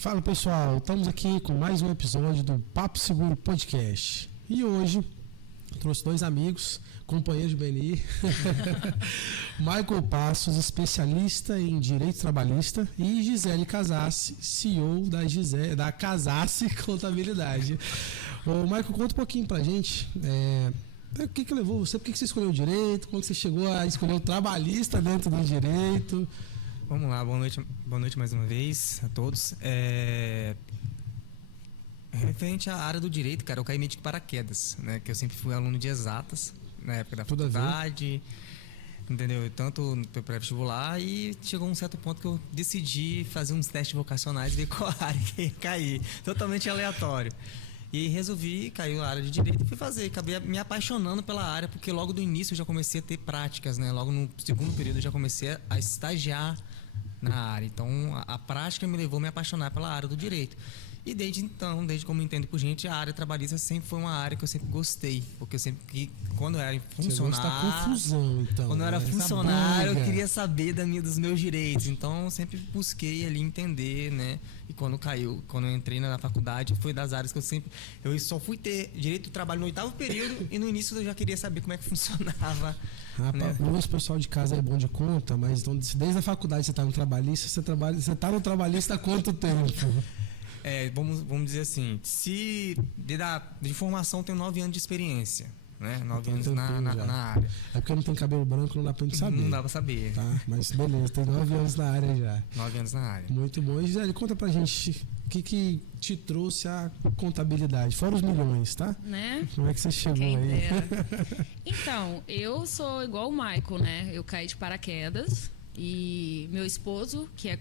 Fala pessoal, estamos aqui com mais um episódio do Papo Seguro Podcast. E hoje trouxe dois amigos, companheiros de Beni, Michael Passos, especialista em direito trabalhista, e Gisele Casassi, CEO da Casassi Contabilidade. Ô, Michael, conta um pouquinho pra gente. O que levou você? Por que você escolheu o direito? Como você chegou a escolher o trabalhista dentro do direito? Vamos lá, boa noite mais uma vez a todos. Referente à área do direito, cara, eu caí meio de paraquedas, né? Que eu sempre fui aluno de exatas na época da faculdade, entendeu? Tanto no pré-vestibular, e chegou um certo ponto que eu decidi fazer uns testes vocacionais e ver qual área que ia cair, totalmente aleatório. E resolvi cair na área de direito e fui fazer. Acabei me apaixonando pela área, porque logo no início eu já comecei a ter práticas, né? Logo no segundo período eu já comecei a estagiar na área. Então a prática me levou a me apaixonar pela área do direito. E desde então, desde como eu entendo por gente, a área trabalhista sempre foi uma área que eu sempre gostei. Porque eu sempre, quando eu era funcionário. Confusão, então. Quando eu era funcionário, eu queria saber dos meus direitos. Então eu sempre busquei ali entender, né? E quando eu entrei na faculdade, foi das áreas que eu só fui ter direito do trabalho no 8º período, e no início eu já queria saber como é que funcionava. Rapaz, né? O pessoal de casa é bom de conta, mas então, desde a faculdade você está no trabalhista, você está no trabalhista há quanto tempo? Vamos dizer assim, de formação eu tenho 9 anos de experiência, né? 9 anos na área. É porque não tem cabelo branco, não dá pra gente saber. Não dá pra saber. Tá, mas beleza, tem 9 anos na área já. 9 anos na área. Muito bom. E Gisele, conta pra gente o que te trouxe a contabilidade, fora os milhões, tá? Né? Como é que você chegou Quem aí? dera. Então, eu sou igual o Michael, né? Eu caí de paraquedas e meu esposo, que é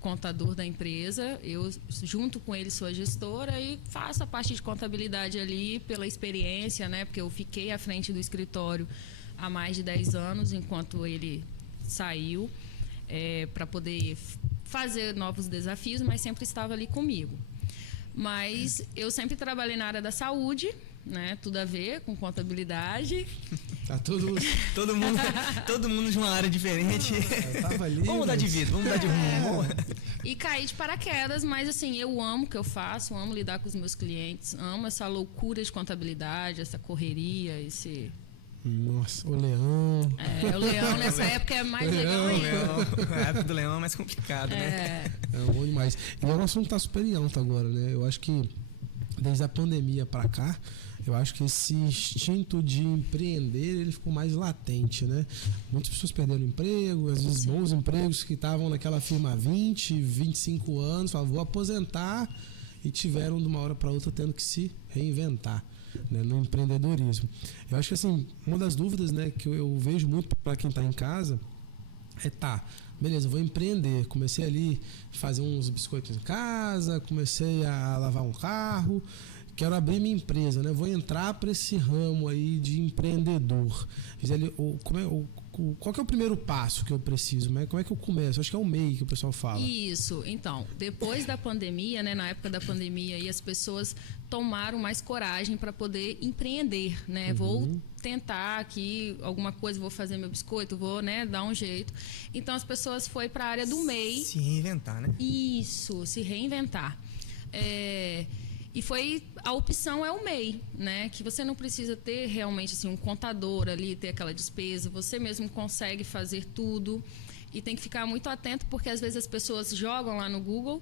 contador da empresa, eu junto com ele sou a gestora e faço a parte de contabilidade ali pela experiência, né? Porque eu fiquei à frente do escritório há mais de 10 anos, enquanto ele saiu, para poder fazer novos desafios, mas sempre estava ali comigo. Mas eu sempre trabalhei na área da saúde, né? Tudo a ver com contabilidade. Tá todo mundo de uma área diferente. Tava ali, vamos mudar de vida, vamos mudar de rumo. E caí de paraquedas, mas assim, eu amo o que eu faço, amo lidar com os meus clientes, amo essa loucura de contabilidade, essa correria, esse... Nossa, o leão. O leão nessa época é mais legal ainda. A época do leão é mais complicado, né? É bom demais. E o assunto tá super em alta agora, né? Eu acho que desde a pandemia para cá, eu acho que esse instinto de empreender, ele ficou mais latente, né? Muitas pessoas perderam emprego, às vezes bons empregos que estavam naquela firma há 20, 25 anos, falavam, vou aposentar, e tiveram de uma hora para outra tendo que se reinventar, né, no empreendedorismo. Eu acho que assim, uma das dúvidas, né, que eu vejo muito para quem está em casa beleza, vou empreender. Comecei ali a fazer uns biscoitos em casa, comecei a lavar um carro, quero abrir minha empresa, né? Vou entrar para esse ramo aí de empreendedor. Gisele, qual que é o primeiro passo que eu preciso? Né? Como é que eu começo? Acho que é o MEI que o pessoal fala. Isso, então, depois da pandemia, né, na época da pandemia, aí as pessoas tomaram mais coragem para poder empreender, né? Vou tentar aqui alguma coisa, vou fazer meu biscoito, vou, né, dar um jeito. Então as pessoas foram para a área do MEI. Se reinventar, né? Isso, se reinventar. E a opção é o MEI, né? Que você não precisa ter realmente assim, um contador ali, ter aquela despesa, você mesmo consegue fazer tudo. E tem que ficar muito atento, porque às vezes as pessoas jogam lá no Google,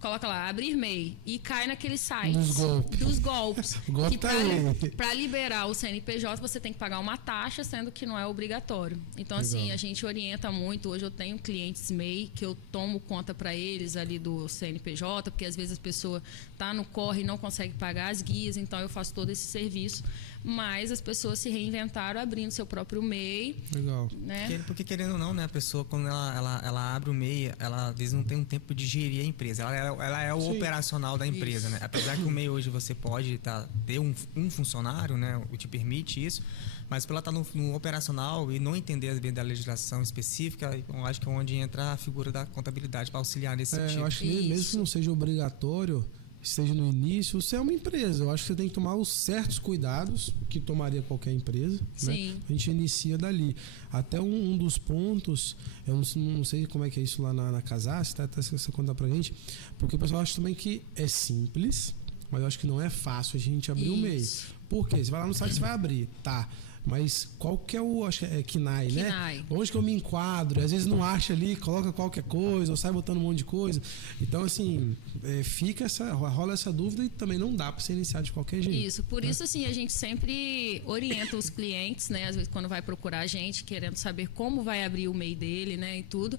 coloca lá, abrir MEI, e cai naqueles sites dos golpes. Que para liberar o CNPJ você tem que pagar uma taxa, sendo que não é obrigatório. Então, assim, a gente orienta muito. Hoje eu tenho clientes MEI que eu tomo conta para eles ali do CNPJ, porque às vezes a pessoa tá no corre e não consegue pagar as guias, então eu faço todo esse serviço. Mas as pessoas se reinventaram abrindo seu próprio MEI. Legal. Né? Porque querendo ou não, né, a pessoa, quando ela abre o MEI, ela às vezes não tem um tempo de gerir a empresa. Ela é o operacional da empresa, né? Apesar que o MEI hoje você pode ter um funcionário, né? O te permite isso, mas para ela estar no operacional e não entender às vezes da legislação específica, eu acho que é onde entra a figura da contabilidade para auxiliar nesse sentido. Eu acho que mesmo que não seja obrigatório, esteja no início, você é uma empresa. Eu acho que você tem que tomar os certos cuidados que tomaria qualquer empresa. Sim. Né? A gente inicia dali. Até um dos pontos, eu não sei como é que é isso lá na Casas, até você contar pra gente, porque o pessoal acha também que é simples, mas eu acho que não é fácil a gente abrir o MEI. Por quê? Você vai lá no site, você vai abrir, tá. Mas qual que é o... Acho que é KINAI, né? Onde que eu me enquadro? Às vezes não acha ali, coloca qualquer coisa, ou sai botando um monte de coisa. Então, assim, rola essa dúvida e também não dá para você iniciar de qualquer jeito. Isso, por isso, assim, a gente sempre orienta os clientes, né? Às vezes, quando vai procurar a gente, querendo saber como vai abrir o MEI dele, né? E tudo.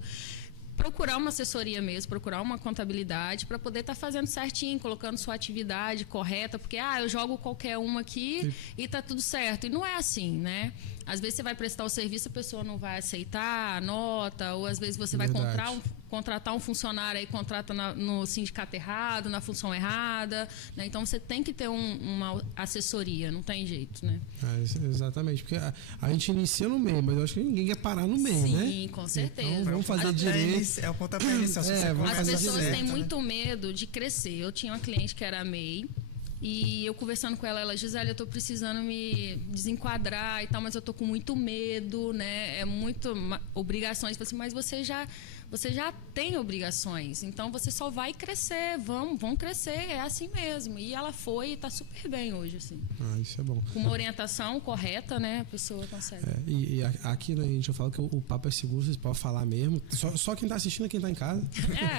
Procurar uma assessoria mesmo, procurar uma contabilidade para poder estar fazendo certinho, colocando sua atividade correta, porque eu jogo qualquer uma aqui e tá tudo certo. E não é assim, né? Às vezes você vai prestar o serviço, a pessoa não vai aceitar a nota, ou às vezes você vai contratar um funcionário aí, contrata no sindicato errado, na função errada, né? Então você tem que ter uma assessoria, não tem jeito, né? Exatamente, porque a gente inicia no MEI, mas eu acho que ninguém quer parar no MEI, né? Sim, com certeza. Então, vamos fazer direito. É o pontapé inicial. As pessoas têm muito medo de crescer. Eu tinha uma cliente que era MEI, e eu conversando com ela, Gisele, eu tô precisando me desenquadrar e tal, mas eu tô com muito medo, né? É muito obrigações. Eu falei assim, mas você já tem obrigações, então você só vai crescer, vão crescer, é assim mesmo. E ela foi e está super bem hoje, assim. Isso é bom. Com uma orientação correta, né, a pessoa consegue. E aqui, né, a gente fala que o papo é seguro, vocês podem falar mesmo. Só quem está assistindo é quem está em casa,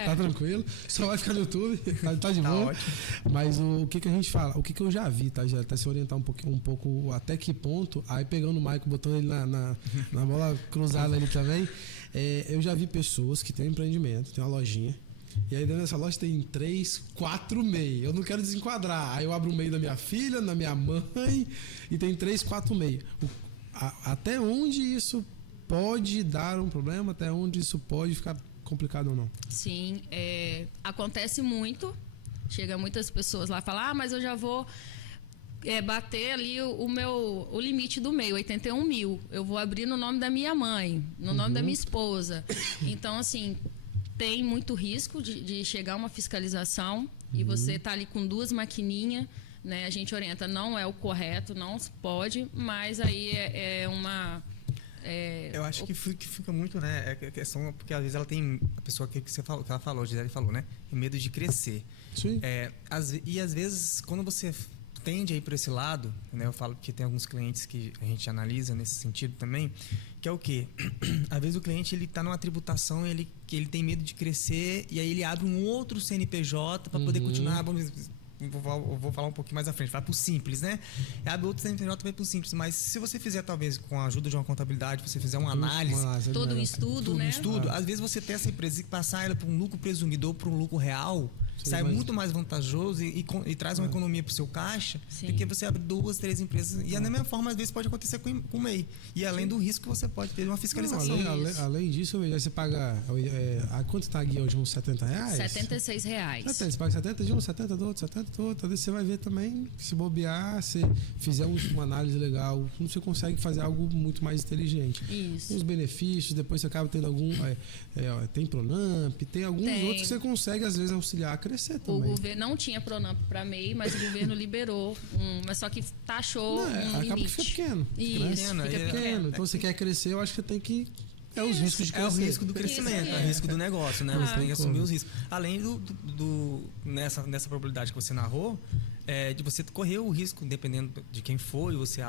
tá tranquilo, só vai ficar no YouTube, tá de boa. Ótimo. Mas o que a gente fala, o que eu já vi, tá? Já até se orientar um pouco até que ponto, aí pegando o Maicon, botando ele na bola cruzada ali também. Eu já vi pessoas que têm um empreendimento, tem uma lojinha, e aí dentro dessa loja tem 3, 4 MEI. Eu não quero desenquadrar. Aí eu abro o MEI da minha filha, da minha mãe, e tem 3, 4 MEI. Até onde isso pode dar um problema? Até onde isso pode ficar complicado ou não? Sim, acontece muito. Chega muitas pessoas lá e falam, mas eu já vou... bater ali o limite do MEI, 81 mil. Eu vou abrir no nome da minha mãe, no nome da minha esposa. Então, assim, tem muito risco de chegar uma fiscalização e você tá ali com 2 maquininhas, né? A gente orienta, não é o correto, não pode, mas aí é uma... Eu acho que fica muito, né? É questão, porque às vezes ela tem... A pessoa que ela falou, a Gisele falou, né? Tem medo de crescer. Sim. E às vezes, quando você... tende a ir para esse lado, né? Eu falo que tem alguns clientes que a gente analisa nesse sentido também, que é o quê? Às vezes o cliente ele está numa tributação, ele tem medo de crescer e aí ele abre um outro CNPJ para poder continuar. Eu vou falar um pouquinho mais à frente, vai para o simples, né? Abre outro CNPJ vai para o simples, mas se você fizer talvez com a ajuda de uma contabilidade, você fizer uma análise, todo um estudo, né? Às vezes você tem essa empresa e passar ela para um lucro presumido ou para um lucro real, sai muito mais vantajoso e traz uma economia para o seu caixa do que você abre 2, 3 empresas. E da mesma forma, às vezes, pode acontecer com o MEI. E além do risco, você pode ter uma fiscalização. Além disso, você paga... quanto está aqui hoje? Uns R$70? R$76. Você paga 70 de um, 70 do outro, 70 do outro. Você vai ver também, se bobear, se fizer uma análise legal, você consegue fazer algo muito mais inteligente. Isso. Os benefícios, depois você acaba tendo algum... tem Pronamp, tem alguns outros que você consegue, às vezes, auxiliar a crescer também. O governo não tinha Pronamp para MEI, mas o governo liberou, mas só que taxou um acaba limite. Que fica pequeno. Isso, fica pequeno. Então, você quer crescer, eu acho que você tem que... os riscos de crescer. É o risco do crescimento, é o risco do negócio, né? Você tem que assumir os riscos. Além nessa probabilidade que você narrou, de você correr o risco, dependendo de quem for, e você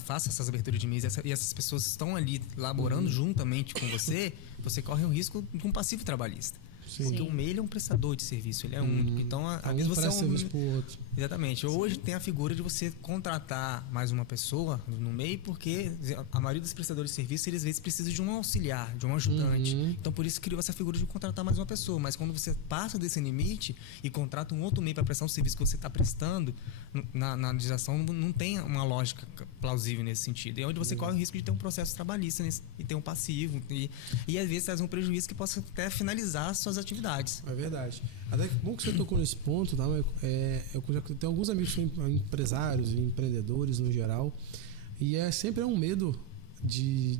faça essas aberturas de MEI e essas pessoas estão ali laborando juntamente com você, você corre o risco com passivo trabalhista. Sim. Porque o MEI ele é um prestador de serviço, ele é único. Então, às vezes você serviço pro outro. Exatamente. Hoje tem a figura de você contratar mais uma pessoa no MEI, porque a maioria dos prestadores de serviço, eles às vezes precisam de um auxiliar, de um ajudante. Então, por isso criou essa figura de contratar mais uma pessoa. Mas quando você passa desse limite e contrata um outro MEI para prestar um serviço que você está prestando, na legislação não tem uma lógica plausível nesse sentido. É onde você corre o risco de ter um processo trabalhista e ter um passivo. E às vezes traz um prejuízo que possa até finalizar suas atividades. É verdade. Até que bom que você tocou nesse ponto, tá? Eu já tenho alguns amigos que são empresários e empreendedores no geral, e sempre um medo de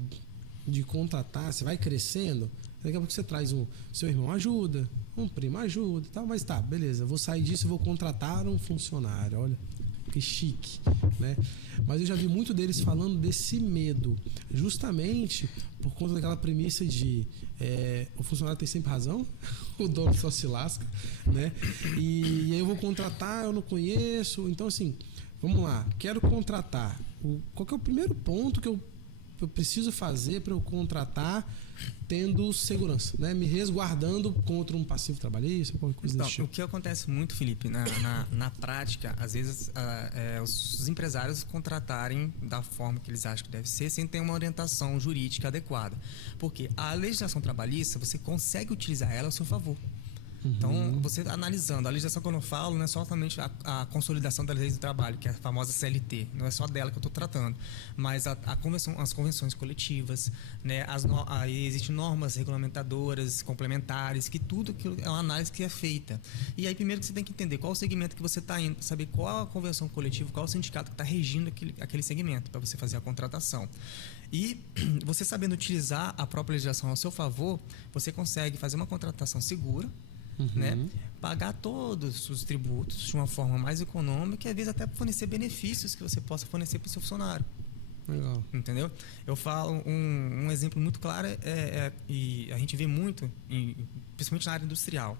contratar. Você vai crescendo, Daqui a pouco você traz seu irmão ajuda, um primo ajuda e tal, mas tá, beleza, vou sair disso e vou contratar um funcionário, olha, que chique, né? Mas eu já vi muito deles falando desse medo, justamente por conta daquela premissa de o funcionário tem sempre razão, o dono só se lasca, né? E aí eu vou contratar, eu não conheço, então assim, vamos lá, quero contratar, qual que é o primeiro ponto que eu preciso fazer para eu contratar tendo segurança, né? Me resguardando contra um passivo trabalhista, qualquer coisa desse tipo. O que acontece muito, Felipe, na prática, às vezes os empresários contratarem da forma que eles acham que deve ser, sem ter uma orientação jurídica adequada. Porque a legislação trabalhista, você consegue utilizar ela ao seu favor. Então, você analisando, a legislação que eu não falo não é somente a consolidação das leis do trabalho, que é a famosa CLT, não é só dela que eu estou tratando, mas as convenções coletivas, né, existem normas regulamentadoras, complementares, que tudo é uma análise que é feita. E aí, primeiro que você tem que entender qual o segmento que você está indo, saber qual a convenção coletiva, qual o sindicato que está regindo aquele segmento, para você fazer a contratação. E você sabendo utilizar a própria legislação ao seu favor, você consegue fazer uma contratação segura, né? Pagar todos os tributos de uma forma mais econômica e às vezes até fornecer benefícios que você possa fornecer para o seu funcionário. Legal. Entendeu? Eu falo um exemplo muito claro e a gente vê muito, principalmente na área industrial.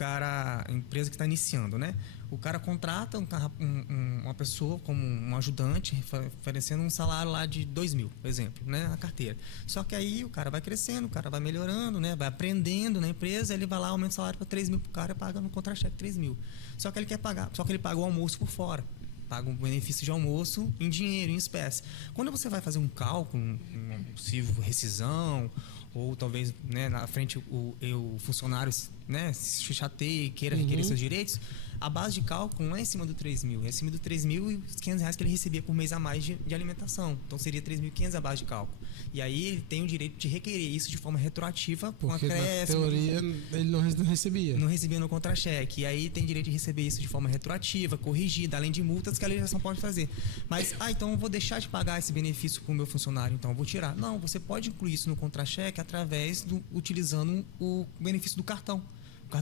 A empresa que está iniciando, né? O cara contrata uma pessoa como um ajudante, oferecendo um salário lá de 2.000, por exemplo, né? Na carteira. Só que aí o cara vai crescendo, o cara vai melhorando, né? Vai aprendendo na empresa, ele vai lá, aumenta o salário para 3.000 para o cara e paga no contra-cheque 3.000. Só que ele paga o almoço por fora. Paga um benefício de almoço em dinheiro, em espécie. Quando você vai fazer um cálculo, uma possível rescisão, ou talvez, né, na frente o funcionário, né, se chateie e queira requerer seus direitos, a base de cálculo não é em cima do 3.000, é em cima do 3.500 reais que ele recebia por mês a mais de alimentação. Então seria 3.500 a base de cálculo. E aí ele tem o direito de requerer isso de forma retroativa, com porque acréscimo. Na teoria ele não recebia. Não recebia no contra-cheque. E aí tem direito de receber isso de forma retroativa, corrigida, além de multas que a legislação pode fazer. Mas, então eu vou deixar de pagar esse benefício para o meu funcionário, então eu vou tirar. Não, você pode incluir isso no contra-cheque utilizando o benefício do cartão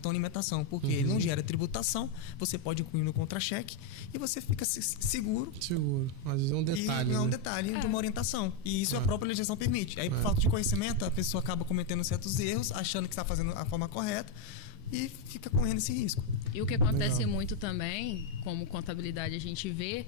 alimentação, porque ele não gera tributação, você pode incluir no contra-cheque e você fica seguro. Seguro, mas é um detalhe. E é um detalhe de uma orientação. E isso a própria legislação permite. Aí, por falta de conhecimento, a pessoa acaba cometendo certos erros, achando que está fazendo a forma correta e fica correndo esse risco. E o que acontece muito também, como contabilidade a gente vê,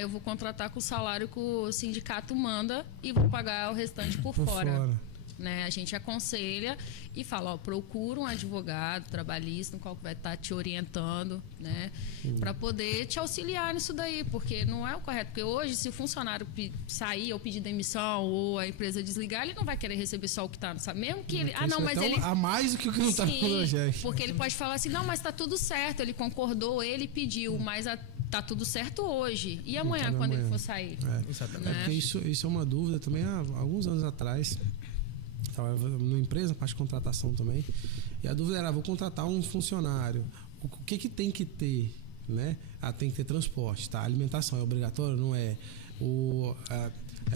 eu vou contratar com o salário que o sindicato manda e vou pagar o restante por fora. Né? A gente aconselha e fala, procura um advogado trabalhista no qual vai estar te orientando, né? Para poder te auxiliar nisso daí, porque não é o correto. Porque hoje, se o funcionário sair ou pedir demissão ou a empresa desligar, ele não vai querer receber só o que está, sabe? Mesmo que ele... mas ele... A mais do que o que não está no projeto. Porque ele pode falar assim, não, mas está tudo certo, ele concordou, ele pediu, mas tá tudo certo hoje. E amanhã, quando ele for sair? Exatamente. Porque isso é uma dúvida também, há alguns anos atrás. Estava numa empresa, parte de contratação também. E a dúvida era, vou contratar um funcionário. O que tem que ter? Né? Tem que ter transporte, tá? Alimentação é obrigatório? Não é?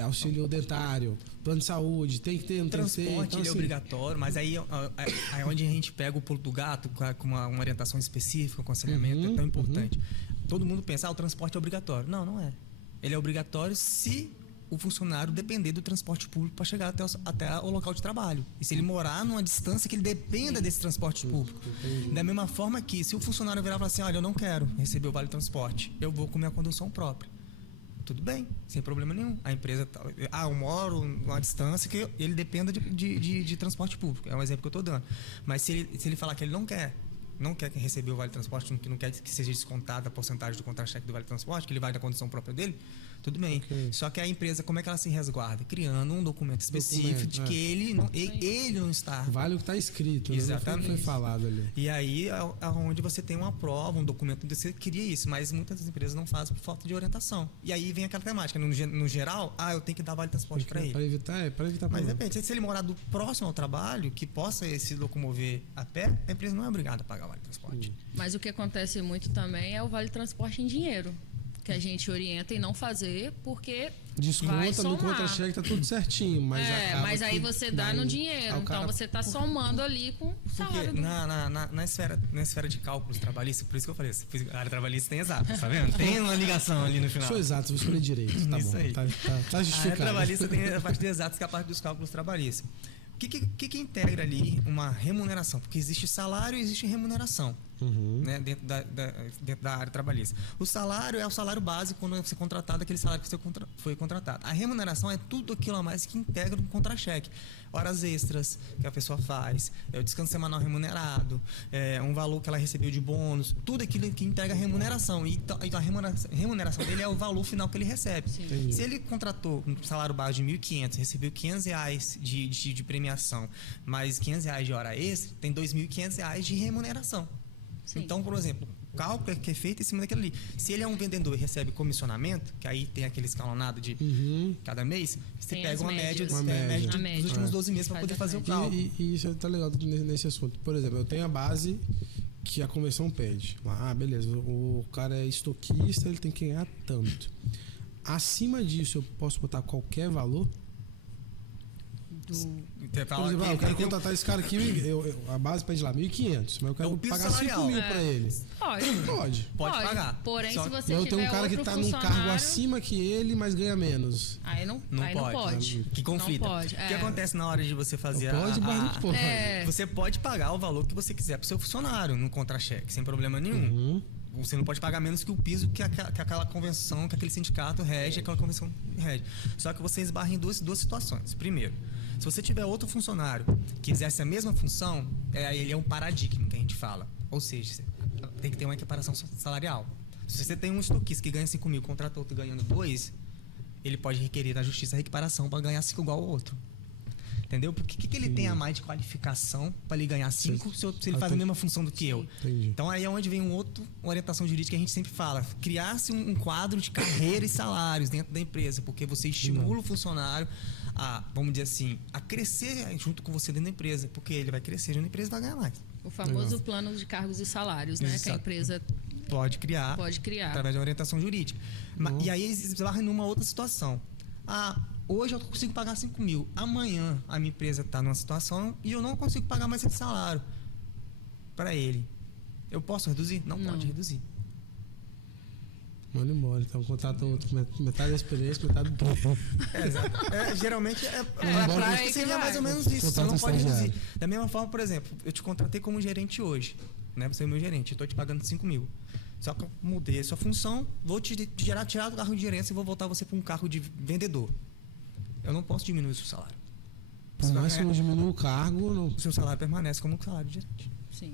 Auxílio dentário, plano de saúde, tem que ter, não transporte, tem que ter. Então, ele é obrigatório, mas aí é onde a gente pega o pulo do gato com uma orientação específica, um aconselhamento, é tão importante. Todo mundo pensa, o transporte é obrigatório. Não, não é. Ele é obrigatório se o funcionário depender do transporte público para chegar até o local de trabalho. E se ele morar numa distância que ele dependa desse transporte público. Da mesma forma que, se o funcionário virar e falar assim, olha, eu não quero receber o vale transporte, eu vou com minha condução própria. Tudo bem, sem problema nenhum. A empresa, eu moro numa distância que ele dependa de transporte público. É um exemplo que eu estou dando. Mas se ele falar que ele não quer receber o vale transporte, que não quer que seja descontada a porcentagem do contra-cheque do vale transporte, que ele vai da condição própria dele, tudo bem. Okay. Só que a empresa, como é que ela se resguarda? Criando um documento específico de que ele não está... Vale o que está escrito. Exatamente. Não foi falado ali. E aí é onde você tem uma prova, um documento onde você cria isso. Mas muitas das empresas não fazem por falta de orientação. E aí vem aquela temática. No geral, eu tenho que dar vale transporte para ele. Para evitar mas depende. Se ele morar próximo ao trabalho, que possa se locomover a pé, a empresa não é obrigada a pagar o vale transporte. Mas o que acontece muito também é o vale transporte em dinheiro, que a gente orienta em não fazer, porque Desconta no contra-cheque, tá tudo certinho. Mas mas aí você dá no dinheiro. Então você tá somando ali com o salário. Na esfera de cálculos trabalhistas, por isso que eu falei, a área trabalhista tem exatos, tá vendo? Tem uma ligação ali no final. Sou exato, vou escolher direito. Tá isso bom. Aí. Tá justificado. A área trabalhista tem a parte de exatos, que é a parte dos cálculos trabalhistas. O que integra ali uma remuneração? Porque existe salário e existe remuneração, né, dentro da área trabalhista. O salário é o salário básico quando você é contratado, aquele salário que você foi contratado. A remuneração é tudo aquilo a mais que integra um contra-cheque. Horas extras que a pessoa faz, o descanso semanal remunerado, um valor que ela recebeu de bônus, tudo aquilo que integra a remuneração. Então a remuneração dele é o valor final que ele recebe. Se ele contratou um salário base de R$1.500, recebeu R$500 de premiação, mais R$500 de hora extra, tem R$2.500 de remuneração. Sim. Então, por exemplo, o cálculo que é feito em cima daquilo ali. Se ele é um vendedor e recebe comissionamento, que aí tem aquele escalonado de cada mês, você tem pega uma média dos últimos 12 meses para poder fazer o cálculo. E isso tá legal nesse assunto. Por exemplo, eu tenho a base que a convenção pede. Beleza, o cara é estoquista, ele tem que ganhar tanto. Acima disso, eu posso botar qualquer valor? Por exemplo, eu quero contratar esse cara aqui, a base pede lá 1.500, mas eu quero pagar 5.000 para ele. Pode pagar. Porém, se você eu tiver tenho um cara que está num cargo acima que ele, mas ganha menos. Aí não pode. Que conflita. Não pode. O que acontece na hora de você fazer você pode pagar o valor que você quiser para o seu funcionário no contra-cheque, sem problema nenhum. Você não pode pagar menos que o piso que aquela convenção, que aquele sindicato rege, aquela convenção rege. Só que você esbarra em duas situações. Primeiro, se você tiver outro funcionário que exerce a mesma função, ele é um paradigma que a gente fala. Ou seja, tem que ter uma equiparação salarial. Se você tem um estoquista que ganha 5.000 e contrata outro ganhando 2, ele pode requerer da justiça a equiparação para ganhar 5 igual ao outro. Entendeu? Porque o que ele tem a mais de qualificação para ele ganhar 5 se ele faz a mesma função do que eu? Entendi. Então aí é onde vem uma orientação jurídica que a gente sempre fala. Criar-se um quadro de carreira e salários dentro da empresa, porque você estimula o funcionário a, vamos dizer assim, a crescer junto com você dentro da empresa, porque ele vai crescer junto da empresa e vai ganhar mais. O famoso plano de cargos e salários, né? Exato. Que a empresa pode criar através de uma orientação jurídica. E aí eles esbarram numa outra situação. Hoje eu consigo pagar 5.000. Amanhã a minha empresa está numa situação e eu não consigo pagar mais esse salário para ele. Eu posso reduzir? Não pode reduzir. Manda embora, então contrata outro, metade da experiência, metade do preço. Geralmente a prática seria mais ou menos isso. Você não pode reduzir. Da mesma forma, por exemplo, eu te contratei como gerente hoje, né? Você é meu gerente, eu estou te pagando 5.000. Só que eu mudei a sua função, vou te tirar do cargo de gerência e vou voltar você para um cargo de vendedor. Eu não posso diminuir o seu salário. Mas se não diminui o cargo... O seu salário permanece como salário de gerente. Sim.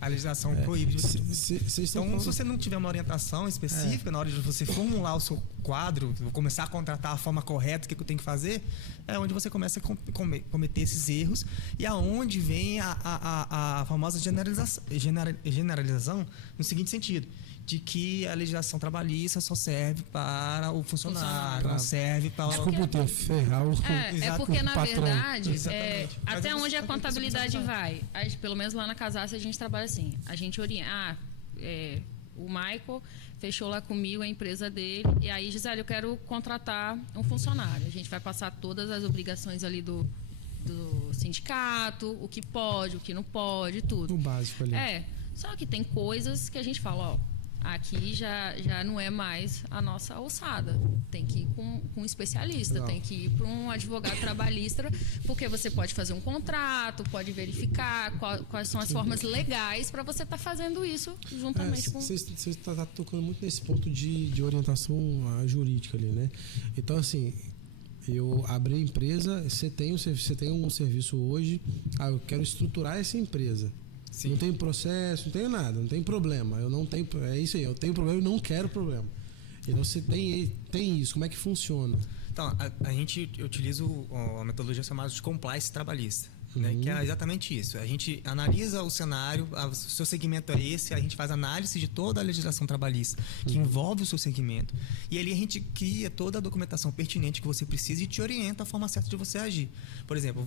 A legislação proíbe. Então, se você não tiver uma orientação específica na hora de você formular o seu quadro, começar a contratar a forma correta, o que eu tenho que fazer, é onde você começa a cometer esses erros e aonde vem a famosa generalização no seguinte sentido, de que a legislação trabalhista só serve para o funcionário, não serve para... Desculpa o teu ferrar o porque, na patrão. Verdade, até onde a contabilidade vai. Pelo menos lá na Casaça a gente trabalha assim. A gente orienta... o Michael fechou lá comigo a empresa dele. E aí, Gisele, eu quero contratar um funcionário. A gente vai passar todas as obrigações ali do sindicato, o que pode, o que não pode, tudo. O básico ali. Só que tem coisas que a gente fala, aqui já não é mais a nossa alçada. Tem que ir com um especialista, tem que ir para um advogado trabalhista, porque você pode fazer um contrato, pode verificar quais são as formas legais para você estar fazendo isso juntamente com... Você está tocando muito nesse ponto de orientação jurídica ali, né? Então, assim, eu abri a empresa, você tem um serviço hoje, eu quero estruturar essa empresa. Sim. Não tem processo, não tem nada, não tem problema. Eu não tenho, é isso aí, eu tenho problema e não quero problema. Então você tem isso, como é que funciona? Então, a gente utiliza a metodologia chamada de compliance trabalhista. né? Que é exatamente isso. A gente analisa o cenário, o seu segmento é esse, a gente faz análise de toda a legislação trabalhista que envolve o seu segmento. E ali a gente cria toda a documentação pertinente que você precisa e te orienta a forma certa de você agir. Por exemplo,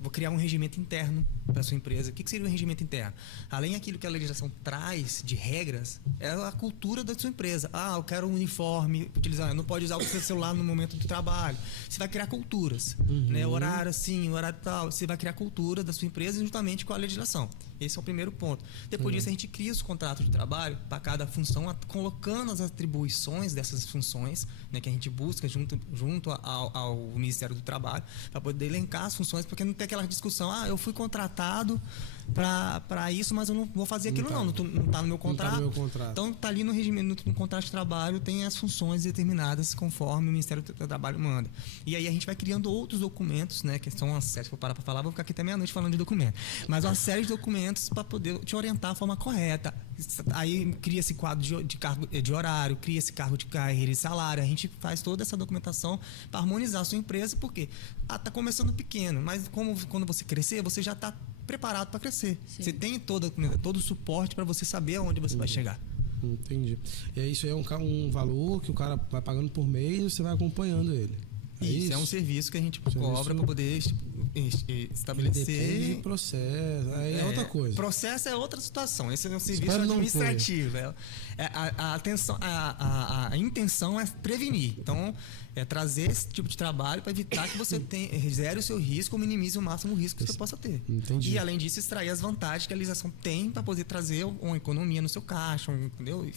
vou criar um regimento interno para a sua empresa. O que seria um regimento interno? Além daquilo que a legislação traz de regras, é a cultura da sua empresa. Eu quero um uniforme, não pode usar o seu celular no momento do trabalho. Você vai criar culturas, né? Horário assim, horário tal. Você vai criar a cultura da sua empresa juntamente com a legislação. Esse é o primeiro ponto. Depois disso, a gente cria os contratos de trabalho para cada função, colocando as atribuições dessas funções, né, que a gente busca junto ao Ministério do Trabalho, para poder elencar as funções, porque não tem aquela discussão, eu fui contratado para isso, mas eu não vou fazer aquilo não está no meu contrato. Então está ali no regimento, no contrato de trabalho tem as funções determinadas conforme o Ministério do Trabalho manda. E aí a gente vai criando outros documentos, né, que são uma série, se for parar para falar, vou ficar aqui até meia-noite falando de documento, mas uma série de documentos para poder te orientar da forma correta. Aí cria esse quadro de horário, cria esse cargo de carreira e salário, a gente faz toda essa documentação para harmonizar a sua empresa, porque está começando pequeno, mas quando você crescer, você já está preparado para crescer. Sim. Você tem todo o suporte para você saber aonde você vai chegar. Entendi. E aí isso é um valor que o cara vai pagando por mês e você vai acompanhando ele. Isso é um serviço que a gente cobra para poder estabelecer. Depende do processo. Aí é outra coisa. Processo é outra situação. Esse é um serviço administrativo. A intenção é prevenir. Então, é trazer esse tipo de trabalho para evitar que você zere o seu risco ou minimize o máximo o risco que você possa ter. Entendi. E, além disso, extrair as vantagens que a legislação tem para poder trazer uma economia no seu caixa, entendeu?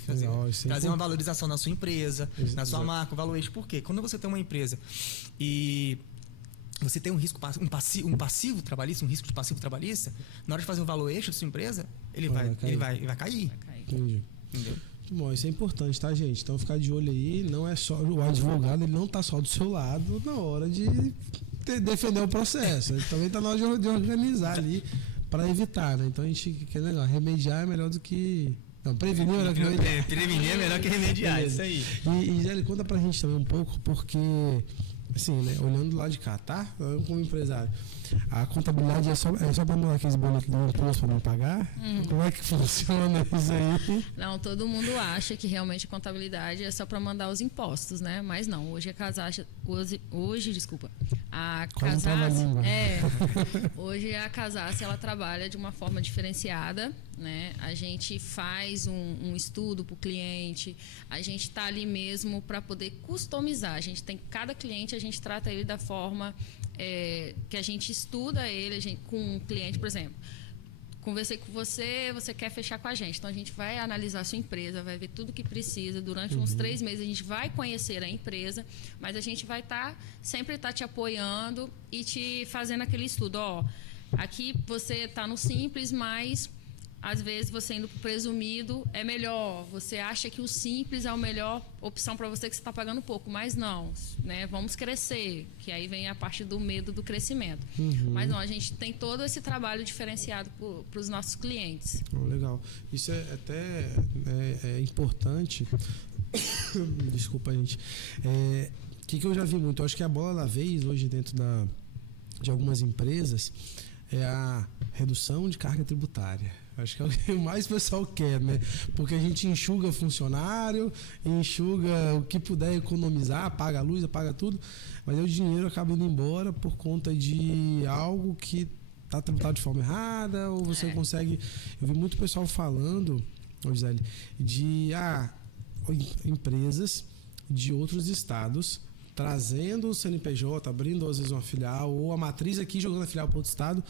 Trazer uma valorização na sua empresa, na sua marca, um valuation. Por quê? Quando você tem uma empresa e você tem um passivo trabalhista, um risco de passivo trabalhista, na hora de fazer o valuation da sua empresa, ele vai cair. Entendi. Entendeu? Bom, isso é importante, tá, gente? Então ficar de olho aí, não é só o advogado, ele não tá só do seu lado na hora de defender o processo. Ele também tá na hora de organizar ali para evitar, né? Então a gente quer remediar é melhor do que prevenir é melhor que remediar. Prevenir é melhor que remediar, isso aí. E Zé, conta pra gente também um pouco, porque assim, né, olhando do lado de cá, tá? Eu como empresário, a contabilidade é só para mandar aqueles boletos do imposto para não pagar? Como é que funciona isso aí? Não, todo mundo acha que realmente a contabilidade é só para mandar os impostos, né? Mas não, hoje a Casas, hoje a Casas, ela trabalha de uma forma diferenciada, né? A gente faz um estudo para o cliente, a gente está ali mesmo para poder customizar. A gente tem cada cliente, a gente trata ele da forma que a gente estuda ele, com um cliente, por exemplo. Conversei com você quer fechar com a gente. Então, a gente vai analisar a sua empresa, vai ver tudo que precisa. Durante uns 3 meses, a gente vai conhecer a empresa, mas a gente vai sempre estar te apoiando e te fazendo aquele estudo. Aqui você está no simples, mas às vezes você indo para o presumido é melhor. Você acha que o simples é a melhor opção para você, que você está pagando pouco, mas não, né? Vamos crescer, que aí vem a parte do medo do crescimento. Mas não, a gente tem todo esse trabalho diferenciado para os nossos clientes. Legal. Isso é até importante. Desculpa, gente. Que eu já vi muito. Eu acho que a bola da vez hoje dentro de algumas empresas é a redução de carga tributária. Acho que é o que mais o pessoal quer, né? Porque a gente enxuga funcionário, enxuga o que puder economizar, apaga a luz, apaga tudo, mas aí o dinheiro acaba indo embora por conta de algo que está tributado de forma errada, ou você consegue... Eu vi muito pessoal falando, Gisele, de empresas de outros estados trazendo o CNPJ, abrindo às vezes uma filial, ou a matriz aqui jogando a filial para outro estado,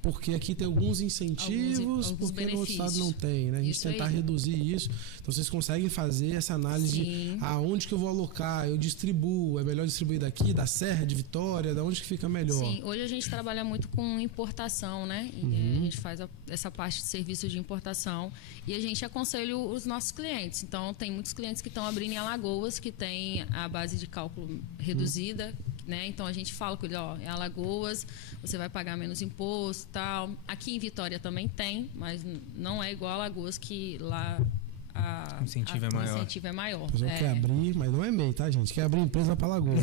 porque aqui tem alguns incentivos, porque no outro estado não tem, né? A gente tentar reduzir isso. Então, vocês conseguem fazer essa análise de aonde que eu vou alocar, eu distribuo, é melhor distribuir daqui, da Serra, de Vitória, da onde que fica melhor? Sim, hoje a gente trabalha muito com importação, né? A gente faz essa parte de serviço de importação e a gente aconselha os nossos clientes. Então, tem muitos clientes que estão abrindo em Alagoas, que tem a base de cálculo reduzida, né? Então a gente fala com ele, em Alagoas você vai pagar menos imposto, tal. Aqui em Vitória também tem, mas não é igual a Alagoas, que lá o incentivo é maior. A pessoa quer abrir, mas não é MEI, tá, gente? Quer abrir empresa para Lagoa.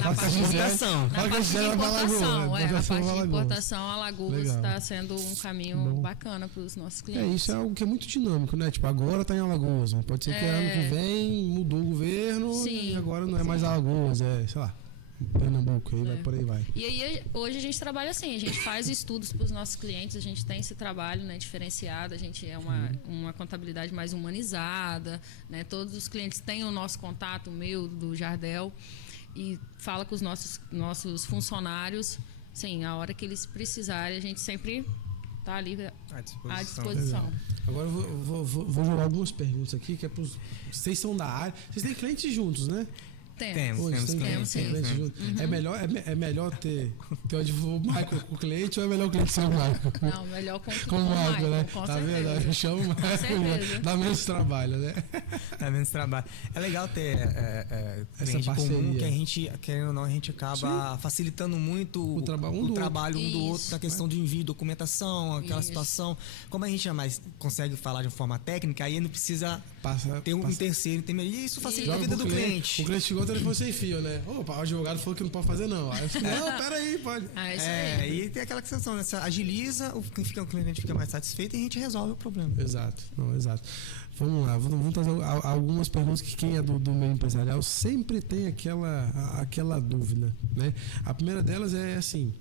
Na parte de importação. Na parte de Lagoa. Importação, Alagoas está sendo um caminho bacana para os nossos clientes. Isso é algo que é muito dinâmico, né? Tipo, agora está em Alagoas, mas pode ser que ano que vem mudou o governo e agora não é mais Alagoas, sei lá, Pernambuco, por aí vai. E aí, hoje a gente trabalha assim, a gente faz estudos para os nossos clientes, a gente tem esse trabalho, né, diferenciado, a gente é uma contabilidade mais humanizada, né, todos os clientes têm o nosso contato, o meu, do Jardel, e fala com os nossos funcionários, sim, a hora que eles precisarem, a gente sempre está ali à disposição. Agora eu vou jogar algumas perguntas aqui, que é para vocês são da área, vocês têm clientes juntos, né? Temos clientes juntos. É melhor ter o Michael com o cliente ou é melhor o cliente ser o Michael? Não, melhor com o Michael, né? Tá vendo? Eu chamo o Michael, dá menos trabalho, né? Dá menos trabalho. É legal ter essa parceria comum, que a gente, querendo ou não, a gente acaba facilitando muito o trabalho um do outro, na questão de envio, documentação, aquela situação. Como a gente jamais consegue falar de uma forma técnica, aí não precisa ter um terceiro intermediário. E isso facilita a vida do cliente. O cliente chegou, o telefone sem fio, né? Opa, o advogado falou que não pode fazer, não. Aí eu falei, não, peraí, pode. E tem aquela questão, né? Você agiliza, o cliente fica mais satisfeito e a gente resolve o problema. Exato. Vamos lá, vamos fazer algumas perguntas que quem é do meio empresarial sempre tem aquela dúvida, né? A primeira delas é assim,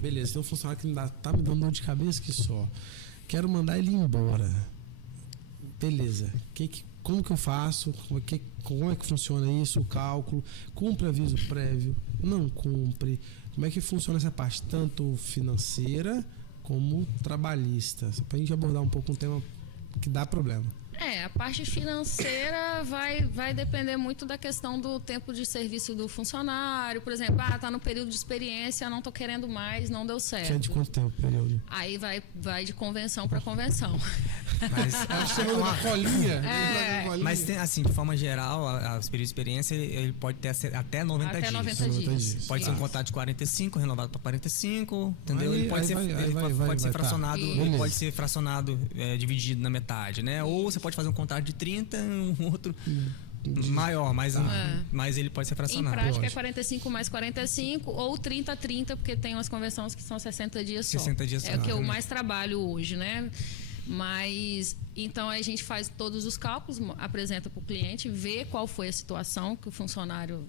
beleza, tem um funcionário que tá me dando dor de cabeça que só. Quero mandar ele embora. Beleza. Como que eu faço? Como é que funciona isso? O cálculo? Cumpre aviso prévio? Não cumpre? Como é que funciona essa parte? Tanto financeira como trabalhista. Só para a gente abordar um pouco um tema que dá problema. A parte financeira vai depender muito da questão do tempo de serviço do funcionário. Por exemplo, tá no período de experiência, não tô querendo mais, não deu certo. É de quanto tempo o período? Aí vai de convenção para convenção. Mas chegou uma colinha. Mas tem, assim, de forma geral, o período de experiência ele pode ter até 90 dias. Até 90 dias. Pode ser um contrato de 45, renovado para 45, entendeu? Ele pode ser fracionado, ele pode ser fracionado, dividido na metade, né? Ou você pode fazer um contrato de 30, um outro maior, mas ele pode ser fracionado. Em prática é 45 mais 45 ou 30-30, porque tem umas convenções que são 60 dias só. 60 dias só. É o que eu mais trabalho hoje, né? Mas, então a gente faz todos os cálculos, apresenta para o cliente, vê qual foi a situação que o funcionário,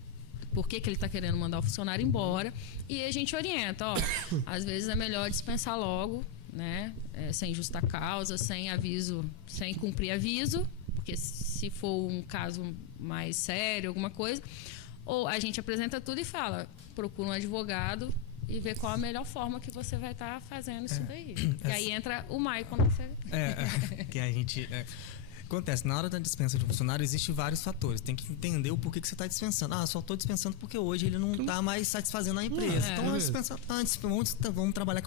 por que ele está querendo mandar o funcionário embora, e a gente orienta, às vezes é melhor dispensar logo, né? Sem justa causa, sem aviso, sem cumprir aviso, porque se for um caso mais sério, alguma coisa, ou a gente apresenta tudo e fala, procura um advogado e ver qual a melhor forma que você vai estar fazendo isso daí. E aí entra o Michael nessa... que a gente... Acontece, na hora da dispensa de um funcionário, existem vários fatores. Tem que entender o porquê que você está dispensando. Só estou dispensando porque hoje ele não está mais satisfazendo a empresa. Então, vamos dispensar antes. Vamos trabalhar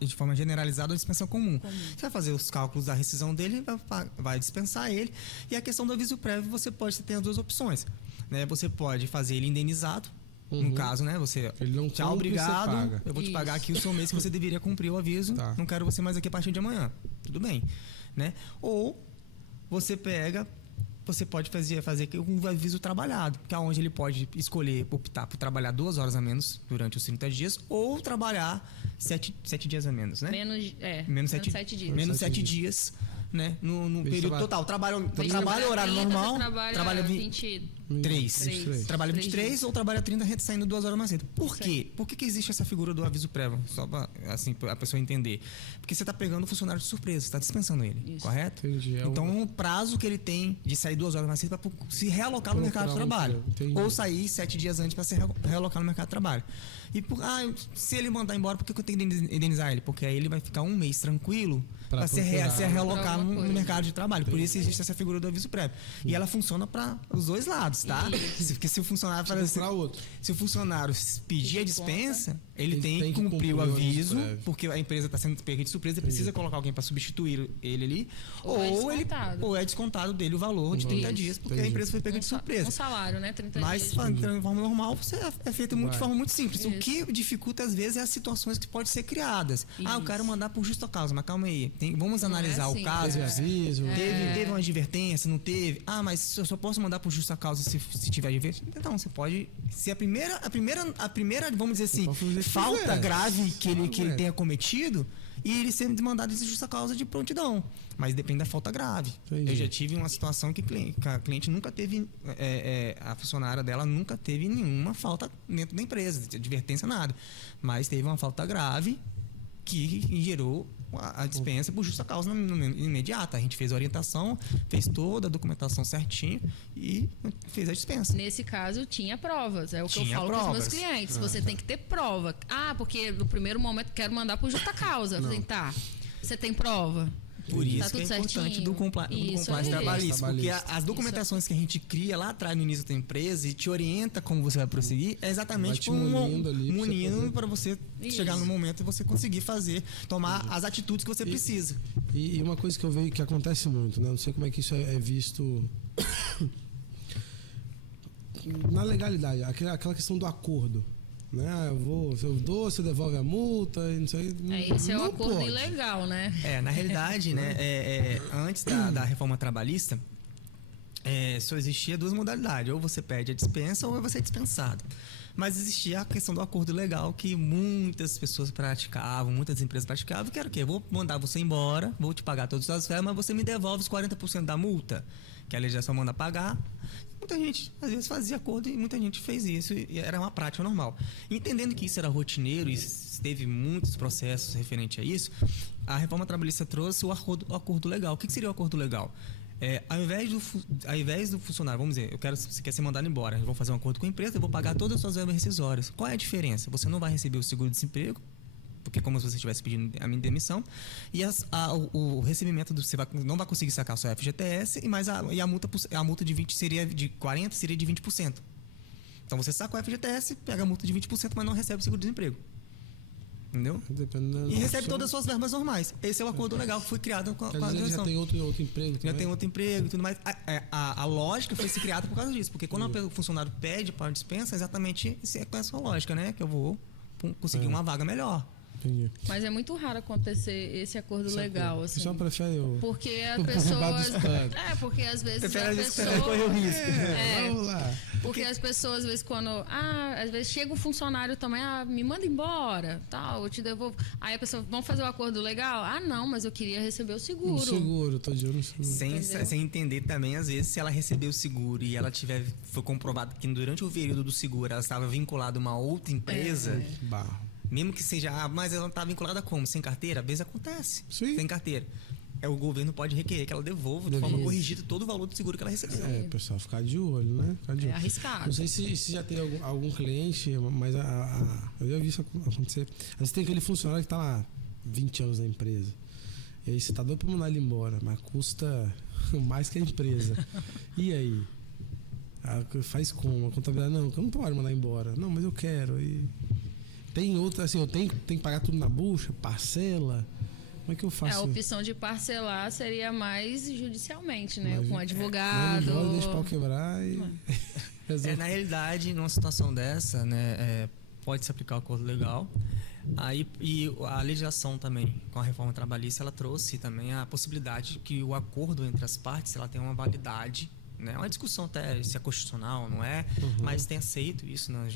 de forma generalizada a dispensa comum. Você vai fazer os cálculos da rescisão dele, vai dispensar ele. E a questão do aviso prévio, você pode ter as duas opções. Né? Você pode fazer ele indenizado. No caso, né? Você tchau, obrigado. Eu vou te pagar aqui o seu mês que você deveria cumprir o aviso. Não quero você mais aqui a partir de amanhã. Tudo bem. Né? Ou você pode fazer um aviso trabalhado, que é onde ele pode optar por trabalhar 2 horas a menos durante os 30 dias ou trabalhar 7 dias a menos, né? Menos 7 dias. Menos 7 dias, né? No período total. Trabalha horário normal, trabalha 23. Trabalha 23 ou trabalha 30 saindo 2 horas mais cedo. Por quê? Por que existe essa figura do aviso prévio? Só para assim, a pessoa entender. Porque você está pegando o funcionário de surpresa, você está dispensando ele, correto? Entendi. Então, o prazo que ele tem de sair 2 horas mais cedo para se realocar no mercado de trabalho. Ou sair 7 dias antes para se realocar no mercado de trabalho. E se ele mandar embora, por que eu tenho que indenizar ele? Porque aí ele vai ficar um mês tranquilo para se realocar no mercado de trabalho. Por isso existe essa figura do aviso prévio. E ela funciona para os dois lados. contratos, tá? Porque se o funcionário se o funcionário pedir a dispensa, ele tem que cumprir o aviso, porque a empresa está sendo pega de surpresa, precisa colocar alguém para substituir ele ali, ou é descontado dele o valor de 30 dias, porque a empresa foi pega de surpresa. Um salário, né? 30 Mas, dias. de forma normal, você é feito de forma muito simples. O que dificulta, às vezes, é as situações que podem ser criadas. Eu quero mandar por justa causa, mas calma aí. Vamos analisar o caso. Teve uma advertência, não teve? Mas eu só posso mandar por justa causa se tiver advertência? Então, você pode... Se a primeira, vamos dizer assim, falta grave que ele tenha cometido, e ele ser demandado de justa causa de prontidão. Mas depende da falta grave. Eu já tive uma situação que a cliente nunca teve, a funcionária dela nunca teve nenhuma falta dentro da empresa, de advertência, nada. Mas teve uma falta grave que gerou a dispensa por justa causa imediata. A gente fez a orientação, fez toda a documentação certinho e fez a dispensa. Nesse caso, tinha provas. É o que eu falo para os meus clientes. Você tem que ter prova. Porque no primeiro momento quero mandar por justa causa. Tá, você tem prova? Por isso que é importante do compliance trabalhista. Porque as documentações que a gente cria lá atrás no início da empresa e te orienta como você vai prosseguir, é exatamente munindo para você chegar no momento e você conseguir tomar as atitudes que você precisa. E uma coisa que eu vejo que acontece muito, né? Não sei como é que isso é visto na legalidade, aquela questão do acordo. Né? Eu dou, você devolve a multa, não sei. Esse é um acordo ilegal, né? Na realidade, né, antes da reforma trabalhista, só existia duas modalidades: ou você pede a dispensa ou você é dispensado. Mas existia a questão do acordo legal que muitas pessoas praticavam, muitas empresas praticavam, que era o quê? Vou mandar você embora, vou te pagar todas as férias, mas você me devolve os 40% da multa, que a legislação manda pagar. Muita gente, às vezes, fazia acordo e muita gente fez isso e era uma prática normal. Entendendo que isso era rotineiro e teve muitos processos referentes a isso, a reforma trabalhista trouxe o acordo legal. O que seria o acordo legal? Ao invés do funcionário, vamos dizer, você quer ser mandado embora, eu vou fazer um acordo com a empresa, eu vou pagar todas as suas verbas rescisórias. Qual é a diferença? Você não vai receber o seguro-desemprego, porque é como se você estivesse pedindo a minha demissão, e o recebimento você não vai conseguir sacar só FGTS, e a multa de 20 seria de 40%, seria de 20%. Então você saca o FGTS, pega a multa de 20%, mas não recebe o seguro-desemprego. Entendeu? E recebe todas as suas verbas normais. Esse é o acordo legal que foi criado com a direção. Já tem outro emprego também. Já tem outro emprego e tudo mais. A lógica foi se criada por causa disso, porque quando o funcionário pede para a dispensa, exatamente com essa lógica, né? Que eu vou conseguir uma vaga melhor. Entendi. Mas é muito raro acontecer esse acordo legal, assim. Você só prefere porque as pessoas... porque às vezes a pessoa... correr o risco. Vamos lá. Porque as pessoas, às vezes, às vezes chega um funcionário também, me manda embora, tal, eu te devolvo. Aí a pessoa, vamos fazer o acordo legal? Não, mas eu queria receber o seguro. O seguro, tô de olho no seguro. Sem entender também, às vezes, se ela recebeu o seguro e ela foi comprovado que durante o período do seguro ela estava vinculada a uma outra empresa... Mesmo que seja, mas ela não está vinculada como? Sem carteira? Às vezes acontece. Sim. Sem carteira. O governo pode requerer que ela devolva de forma corrigida todo o valor do seguro que ela recebeu. O pessoal ficar de olho, né? É arriscado. Não sei se já tem algum cliente, mas eu já vi isso acontecer. Às vezes tem aquele funcionário que está lá 20 anos na empresa. E aí você está doido para mandar ele embora, mas custa mais que a empresa. E aí? Faz como? A contabilidade, não, eu não pode mandar embora. Não, mas eu quero. E... Tem outra, assim, eu tenho que pagar tudo na bucha, parcela. Como é que eu faço? A opção de parcelar seria mais judicialmente, né? Com advogado. Deixa o pau quebrar e... Na realidade, numa situação dessa, né, pode se aplicar o acordo legal. E a legislação também, com a reforma trabalhista, ela trouxe também a possibilidade de que o acordo entre as partes ela tenha uma validade. É uma discussão até se é constitucional, não é? Mas tem aceito isso no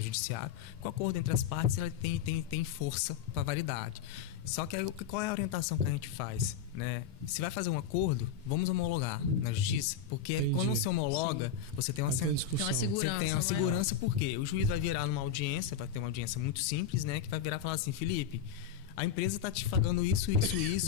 judiciário. O acordo entre as partes ela tem força para validade. Só que qual é a orientação que a gente faz? Né? Se vai fazer um acordo, vamos homologar na justiça. Porque quando você homologa, você tem uma segurança. Você tem uma segurança porque o juiz vai virar numa audiência, vai ter uma audiência muito simples, né? Que vai virar e falar assim, Felipe, a empresa está te pagando isso,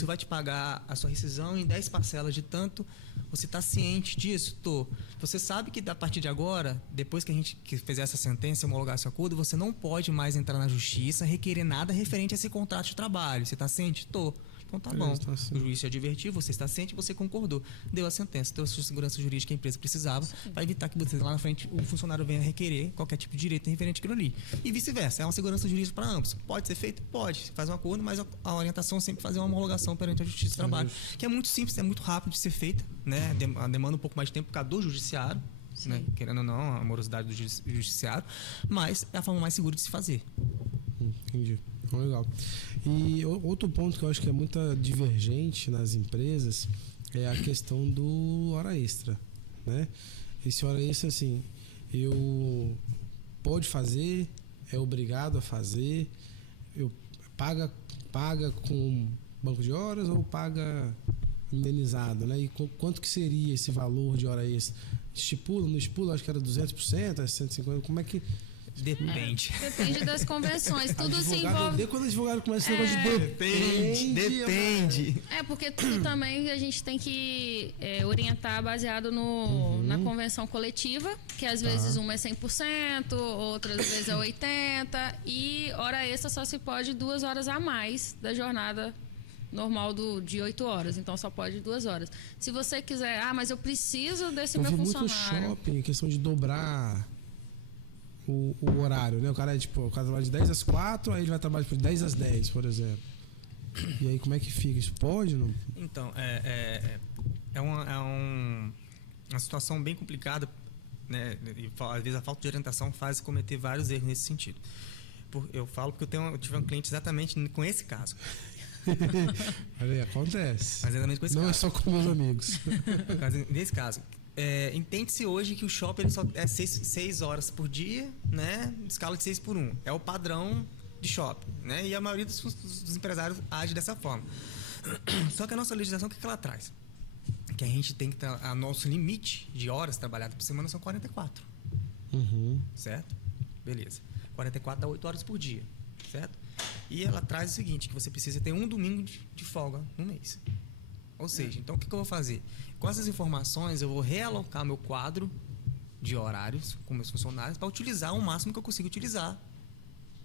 vai te pagar a sua rescisão em 10 parcelas de tanto. Você está ciente disso? Tô. Você sabe que a partir de agora, depois que a gente fizer essa sentença, homologar esse acordo, você não pode mais entrar na justiça, requerer nada referente a esse contrato de trabalho. Você está ciente? Tô. Então tá bom. O juiz te advertiu, você está ciente, você concordou. Deu a sentença, deu a segurança jurídica que a empresa precisava para evitar que você lá na frente o funcionário venha requerer qualquer tipo de direito referente àquilo ali. E vice-versa, é uma segurança jurídica para ambos. Pode ser feito? Pode. Você faz um acordo, mas a orientação é sempre fazer uma homologação perante a Justiça do Trabalho, que é muito simples, é muito rápido de ser feita, né? Demanda um pouco mais de tempo por causa do judiciário, né? Querendo ou não, a morosidade do judiciário, mas é a forma mais segura de se fazer. Entendi. Legal. E outro ponto que eu acho que é muito divergente nas empresas é a questão do hora extra, né? Esse hora extra, assim, eu pode fazer, é obrigado a fazer, eu paga com banco de horas ou paga indenizado, né? E quanto que seria esse valor de hora extra? Estipula, não estipula? Acho que era 200%, é 150%, como é que... Depende. Depende das convenções. Tudo se envolve. Quando o advogado começa a negócio de depende. Porque tudo também a gente tem que orientar baseado na convenção coletiva, que às vezes uma é 100%, outras vezes é 80%, e hora extra só se pode 2 horas a mais da jornada normal de 8 horas, então só pode 2 horas. Se você quiser, mas eu preciso desse meu funcionário. Muito shopping, questão de dobrar o horário, né? O cara trabalha de 10 às 4, aí ele vai trabalhar de 10 às 10, por exemplo. E aí como é que fica? Isso pode, não? Então, uma situação bem complicada, né? E às vezes a falta de orientação faz cometer vários erros nesse sentido. Eu falo porque eu tive um cliente exatamente com esse caso. Acontece. Mas exatamente com esse não caso. É só com meus amigos. Nesse caso, entende-se hoje que o shopping ele só é 6 horas por dia, né? Escala de 6/1. É o padrão de shopping, né? E a maioria dos empresários age dessa forma. Só que a nossa legislação, o que ela traz? Que a gente tem que ter a nosso limite de horas trabalhadas por semana são 44. Certo? Beleza. 44 dá 8 horas por dia, certo? E ela traz o seguinte, que você precisa ter um domingo de folga no mês. Ou seja, então o que eu vou fazer? Com essas informações, eu vou realocar meu quadro de horários com meus funcionários para utilizar o máximo que eu consigo utilizar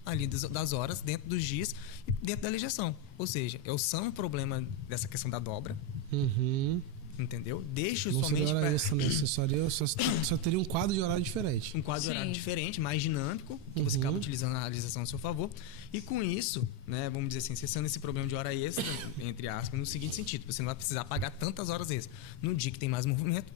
ali das horas, dentro dos dias e dentro da legislação. Ou seja, eu sano o problema dessa questão da dobra. Entendeu? Deixo não somente para isso, né? Você só teria um quadro de horário diferente. Um quadro de horário diferente, mais dinâmico, que você acaba utilizando a legislação a seu favor. E com isso, né, vamos dizer assim, cessando esse problema de hora extra, entre aspas, no seguinte sentido: você não vai precisar pagar tantas horas extras. No dia que tem mais movimento,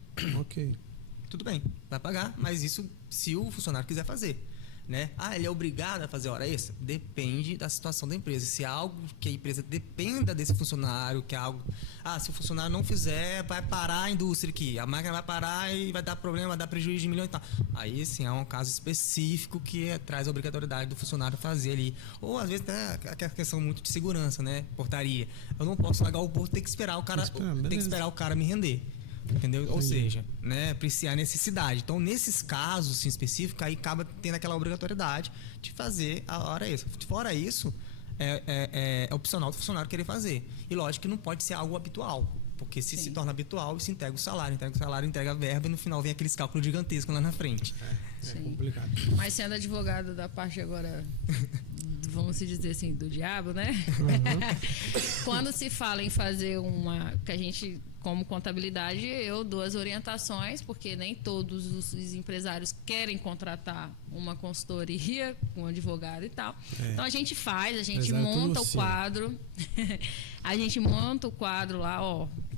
tudo bem, vai pagar, mas isso se o funcionário quiser fazer. Né? Ele é obrigado a fazer hora extra? Depende da situação da empresa. Se é algo que a empresa dependa desse funcionário, que é algo... se o funcionário não fizer, vai parar a indústria aqui. A máquina vai parar e vai dar problema, vai dar prejuízo de milhões e tal. Aí, sim, é um caso específico que traz a obrigatoriedade do funcionário fazer ali. Ou, às vezes, aquela questão muito de segurança, né? Portaria. Eu não posso largar o porto, tem que esperar o cara me render. Entendeu? Ou seja, né, apreciar a necessidade. Então, nesses casos em específico, aí acaba tendo aquela obrigatoriedade de fazer a hora extra. Fora isso, é opcional do funcionário querer fazer. E lógico que não pode ser algo habitual, porque se torna habitual, se entrega o salário, entrega a verba e no final vem aqueles cálculos gigantescos lá na frente. É complicado. Mas sendo advogado da parte agora, vamos dizer assim, do diabo, né? Quando se fala em fazer que a gente, como contabilidade, eu dou as orientações, porque nem todos os empresários querem contratar uma consultoria, um advogado e tal. Então a gente monta o quadro, a gente monta o quadro lá,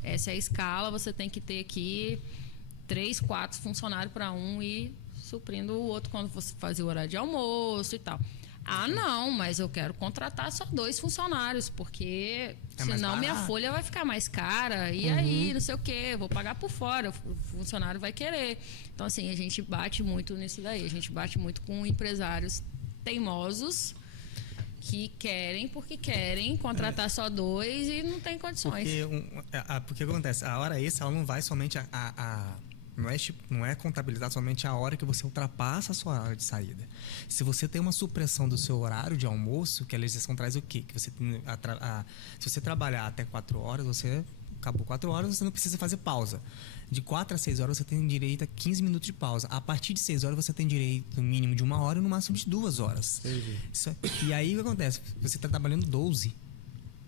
essa é a escala, você tem que ter aqui 3, 4 funcionários para um e suprindo o outro quando você fazer o horário de almoço e tal. Não, mas eu quero contratar só 2 funcionários, porque senão minha folha vai ficar mais cara, e aí, não sei o quê, vou pagar por fora, o funcionário vai querer. Então, assim, a gente bate muito nisso daí, a gente bate muito com empresários teimosos que porque querem contratar só 2 e não tem condições. Porque o que acontece? A hora extra, ela não vai somente não é contabilizar somente a hora que você ultrapassa a sua hora de saída. Se você tem uma supressão do seu horário de almoço, que a legislação traz o quê? Que você se você trabalhar até 4 horas, você acabou 4 horas, você não precisa fazer pausa. De 4 a 6 horas você tem direito a 15 minutos de pausa. A partir de 6 horas você tem direito no mínimo de 1 hora e no máximo de 2 horas. E aí o que acontece? Você está trabalhando 12.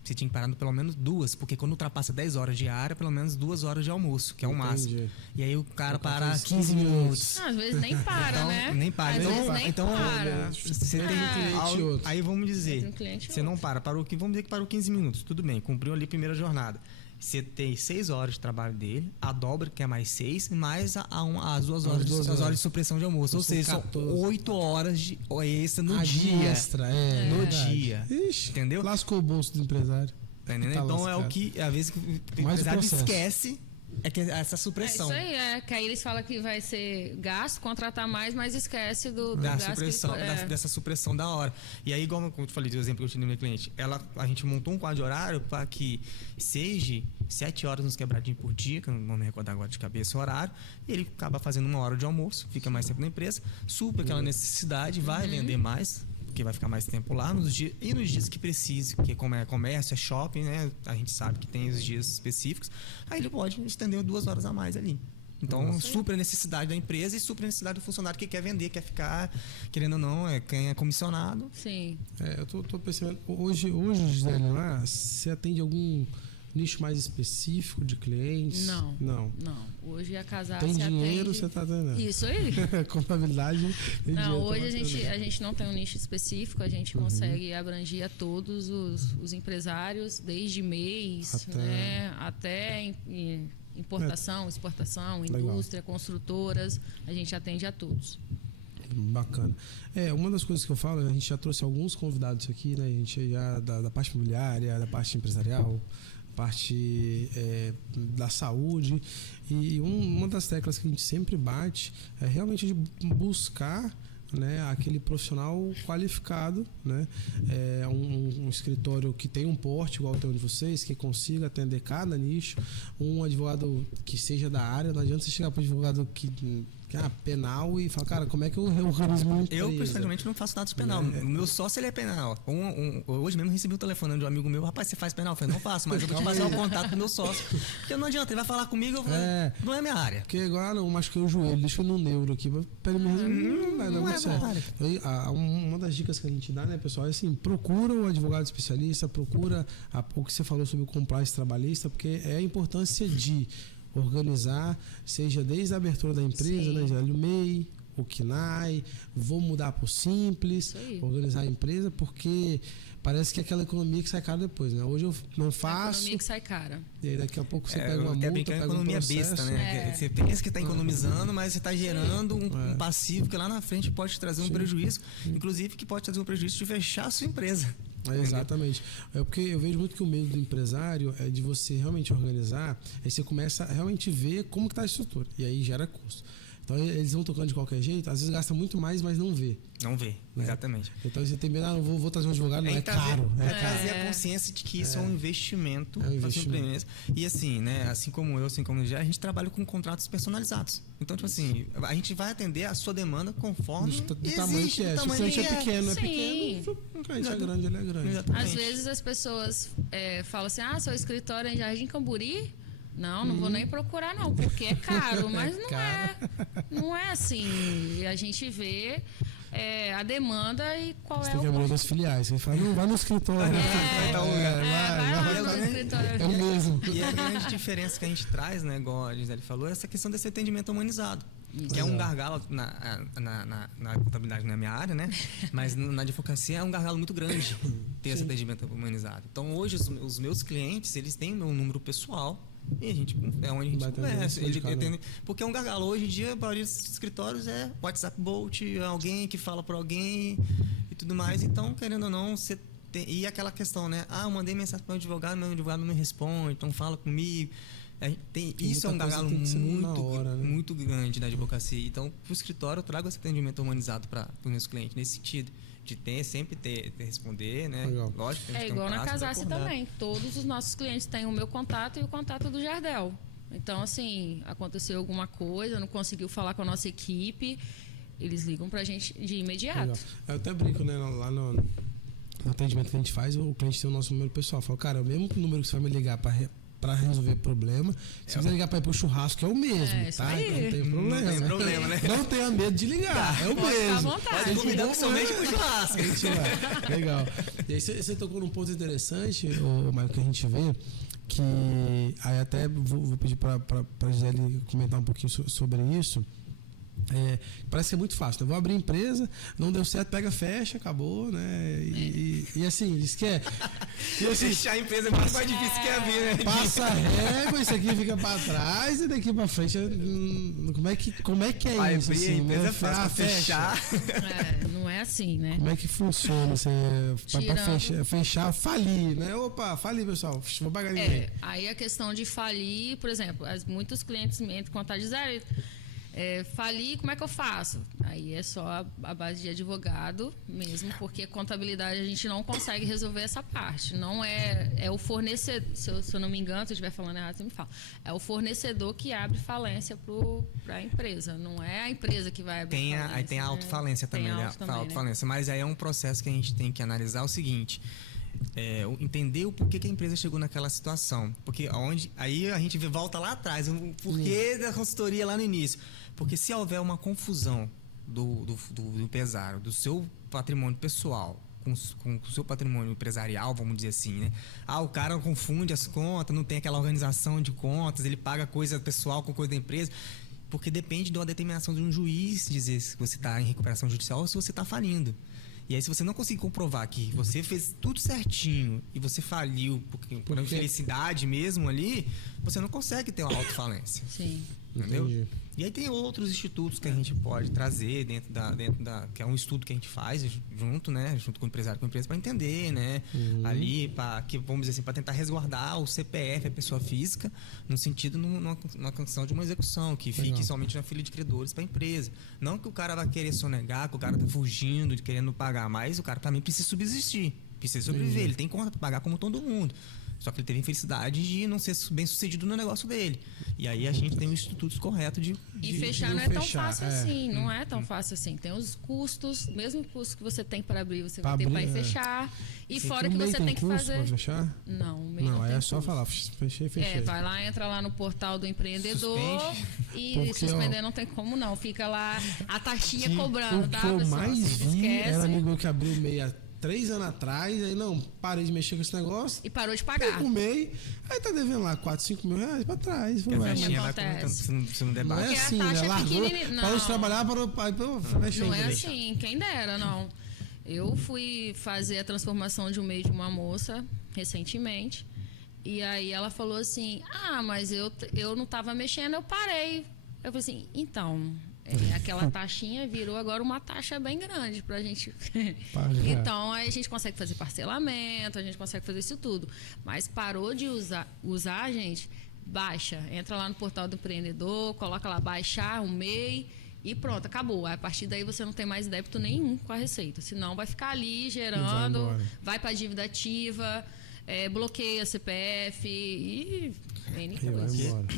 Você tinha que parar pelo menos 2, porque quando ultrapassa 10 horas de área, pelo menos 2 horas de almoço, que é o máximo. E aí o cara para 15 minutos. Às vezes nem para, então, né? Nem para. Às vezes nem para. Você tem cliente. Aí vamos dizer, você não para, vamos dizer que parou 15 minutos. Tudo bem, cumpriu ali a primeira jornada. Você tem 6 horas de trabalho dele, a dobra, que é mais 6, mais as 2 horas, horas de supressão de almoço. Ou seja, são 8 horas de extra no dia. Extra, no dia. Ixi, entendeu? Lascou o bolso do empresário. Tá entendendo? Então é o que, às vezes, o empresário esquece. É que essa supressão. É isso aí, que aí eles falam que vai ser gasto, contratar mais, mas esquece do da gasto supressão, dessa supressão da hora. E aí, igual eu te falei do exemplo que eu tive no meu cliente, a gente montou um quadro de horário para que seja 7 horas nos quebradinhos por dia, que eu não me recordo agora de cabeça o horário, e ele acaba fazendo 1 hora de almoço, fica mais tempo na empresa, supra aquela necessidade, vai vender mais, porque vai ficar mais tempo lá nos dias que precise, porque como é comércio, é shopping, né? A gente sabe que tem os dias específicos, aí ele pode estender 2 horas a mais ali. Então, supra a necessidade da empresa e supra a necessidade do funcionário que quer vender, quer ficar, querendo ou não, quem é comissionado. Sim. Eu tô percebendo, hoje Gisele, você atende algum nicho mais específico de clientes? Não. Hoje a Casar tem se dinheiro, atende... você tá atendendo. Isso aí. Contabilidade. Não, hoje a gente não tem um nicho específico, a gente consegue abranger a todos os empresários, desde MEIs, até importação, exportação, indústria, construtoras, a gente atende a todos. Bacana. Uma das coisas que eu falo, a gente já trouxe alguns convidados aqui, né? A gente já da parte imobiliária, da parte empresarial, parte da saúde, e uma das teclas que a gente sempre bate é realmente de buscar, né, aquele profissional qualificado, né, um escritório que tem um porte igual tem o de vocês, que consiga atender cada nicho, um advogado que seja da área. Não adianta você chegar para um advogado que é penal e falar, cara, como é que eu organizo minha empresa? Eu, pessoalmente, não faço nada de penal. O meu sócio, ele é penal. Hoje mesmo recebi um telefone de um amigo meu, rapaz, você faz penal? Eu falei, não faço, mas eu vou te passar o contato do meu sócio. Porque não adianta, ele vai falar comigo, eu vou, não é minha área. Porque agora eu machuquei o joelho, deixa eu ir no neuro aqui, pra ele me resolver. Não é minha área. Uma das dicas que a gente dá, né, pessoal, é assim, procura o advogado especialista, procura o que você falou sobre o compliance trabalhista, porque é a importância de organizar, seja desde a abertura da empresa, né, já o MEI, o KNAI, vou mudar para o Simples, organizar a empresa, porque parece que é aquela economia que sai cara depois, né? Hoje eu não faço. A economia que sai cara. E aí daqui a pouco você pega uma multa, pega economia um processo, besta, né? Você pensa que está economizando, mas você está gerando um passivo que lá na frente pode trazer um prejuízo, inclusive que pode trazer um prejuízo de fechar a sua empresa. Exatamente. Porque eu vejo muito que o medo do empresário é de você realmente organizar, aí você começa a realmente ver como que está a estrutura, e aí gera custo. Então eles vão tocando de qualquer jeito, às vezes gasta muito mais, mas não vê. Não vê, exatamente. Então você tem medo, vou trazer um advogado, não é caro. Trazer a consciência de que isso é um investimento. E assim, né, assim como eu, assim como já, a gente trabalha com contratos personalizados. Então, tipo assim, a gente vai atender a sua demanda conforme do tamanho que é. Se o cliente é pequeno, o cliente é grande, ele é grande. Exatamente. Às vezes as pessoas falam assim, seu escritório é em Jardim Camburi? Não vou nem procurar não, porque é caro, mas não é assim. A gente vê a demanda e qual você é tem que abrir das filiais. Você fala, não, vai no escritório. Vai lá no escritório. É o mesmo. E a grande diferença que a gente traz, né, igual a Gisele falou, é essa questão desse atendimento humanizado. Que é um gargalo na contabilidade, não é minha área, né? Mas na advocacia é um gargalo muito grande ter esse atendimento humanizado. Então hoje os meus clientes, eles têm meu número pessoal. E a gente onde a gente conversa. Porque é um gargalo. Hoje em dia, a maioria dos escritórios é WhatsApp Bolt, alguém que fala para alguém e tudo mais. Então, querendo ou não, você tem. E aquela questão, né? Eu mandei mensagem para o meu advogado não me responde, então fala comigo. Isso é um gargalo muito grande na advocacia. Então, para o escritório, eu trago esse atendimento humanizado para os meus clientes, nesse sentido. De sempre responder, né? Legal. Lógico, é igual na Casar-se também. Todos os nossos clientes têm o meu contato e o contato do Jardel. Então, assim, aconteceu alguma coisa, não conseguiu falar com a nossa equipe, eles ligam pra gente de imediato. Legal. Eu até brinco, né? Lá no atendimento que a gente faz, o cliente tem o nosso número pessoal. Eu falo, cara, é o mesmo número que você vai me ligar para para resolver problema. Se quiser ligar para ir pro churrasco, é o mesmo, tá? Aí. Não tem problema. Não tem problema, né? Não tenha medo de ligar, é o mesmo. Pode convidar pessoalmente pro churrasco. Legal. E aí você tocou num ponto interessante, Mário, que a gente vê, que aí até vou pedir para Gisele comentar um pouquinho sobre isso. Parece ser muito fácil, né? Vou abrir empresa, não deu certo, pega, fecha, acabou, né? E assim, diz que e assim, fechar a empresa é muito mais difícil que abrir, né? Passa a régua, isso aqui fica pra trás e daqui pra frente. Como é que é vai isso? Abrir assim, a empresa né? é fácil, fechar. Não é assim, né? Como é que funciona? Pra fechar, falir, né? Opa, falir, pessoal. Vou pagar ninguém. Aí a questão de falir, por exemplo, muitos clientes me entram em contato e dizem, falir, como é que eu faço? Aí é só a base de advogado mesmo, porque contabilidade a gente não consegue resolver essa parte. Não é o fornecedor, se eu não me engano, se eu estiver falando errado, você me fala. É o fornecedor que abre falência para a empresa, não é a empresa que vai abrir falência. Aí tem a autofalência também, né? A autofalência. Mas aí é um processo que a gente tem que analisar o seguinte... entender o porquê que a empresa chegou naquela situação. Porque aí a gente volta lá atrás, o porquê da consultoria lá no início. Porque se houver uma confusão do empresário, do seu patrimônio pessoal com o seu patrimônio empresarial, vamos dizer assim, né? O cara confunde as contas, não tem aquela organização de contas, ele paga coisa pessoal com coisa da empresa. Porque depende de uma determinação de um juiz dizer se você está em recuperação judicial ou se você está falindo. E aí, se você não conseguir comprovar que você fez tudo certinho e você faliu por infelicidade mesmo ali, você não consegue ter uma autofalência. Sim. Entendeu? Entendi. E aí tem outros institutos que a gente pode trazer dentro da que é um estudo que a gente faz junto, né, junto com o empresário, com a empresa, para entender, né, ali vamos dizer assim, para tentar resguardar o CPF, a pessoa física, no sentido numa questão de uma execução que fique somente na fila de credores para a empresa. Não que o cara vai querer sonegar, que o cara tá fugindo, querendo pagar, mas o cara também precisa subsistir, precisa sobreviver, ele tem conta para pagar como todo mundo. Só que ele teve a infelicidade de não ser bem sucedido no negócio dele. E aí a gente tem os institutos corretos de fechar não é tão fácil assim. Não é tão fácil assim. Tem os custos, mesmo custo que você tem para abrir, você vai ter para fechar. E fora que você tem que fazer. Pra fechar? Não, não é só falar, fechei. Vai lá, entra lá no portal do empreendedor. Suspende. E suspender não tem como não. Fica lá a taxinha cobrando, tá? O que eu pessoal? mais vi era Esquece. amigo que abriu meia 3 anos atrás, aí não, parei de mexer com esse negócio. E parou de pagar. Fumei, aí tá devendo lá 4, 5 mil reais pra trás. A taxinha vai comentando, se não der Não baixa. é assim, a taxa né? é Largou, pequenininha. parou de trabalhar, Não é assim, quem dera, não. Eu fui fazer a transformação de um MEI de uma moça recentemente. E aí ela falou assim, mas eu não tava mexendo, eu parei. Eu falei assim, então... aquela taxinha virou agora uma taxa bem grande pra gente. Então, aí a gente consegue fazer parcelamento, a gente consegue fazer isso tudo. Mas parou de usar, gente, baixa. Entra lá no portal do empreendedor, coloca lá, baixar um MEI e pronto, acabou. A partir daí você não tem mais débito nenhum com a Receita. Senão vai ficar ali gerando, vai pra dívida ativa, bloqueia CPF e...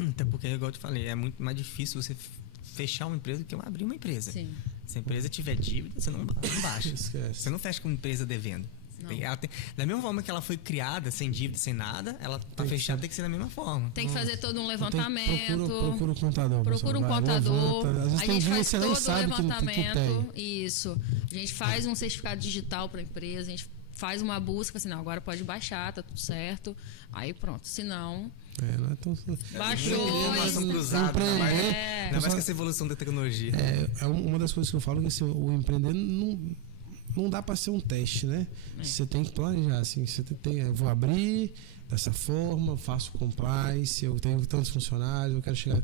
Até porque, igual eu te falei, é muito mais difícil você... fechar uma empresa do que abrir uma empresa. Sim. Se a empresa tiver dívida, você não baixa. Esquece. Você não fecha com uma empresa devendo. Da mesma forma que ela foi criada, sem dívida, sem nada, ela para fechar tem que ser da mesma forma. Tem que fazer todo um levantamento. Procura um contador. Procura um contador. Às vezes a tem gente faz você todo nem o sabe levantamento. Isso. A gente faz um certificado digital para a empresa, a gente faz uma busca, assim, não, agora pode baixar, tá tudo certo. Aí pronto. Se não... não é tão... Baixou. Ainda mais com essa evolução da tecnologia. É uma das coisas que eu falo que assim, o empreender não dá para ser um teste, né? Você tem que planejar, assim, eu vou abrir dessa forma, faço compliance, eu tenho tantos funcionários, eu quero chegar...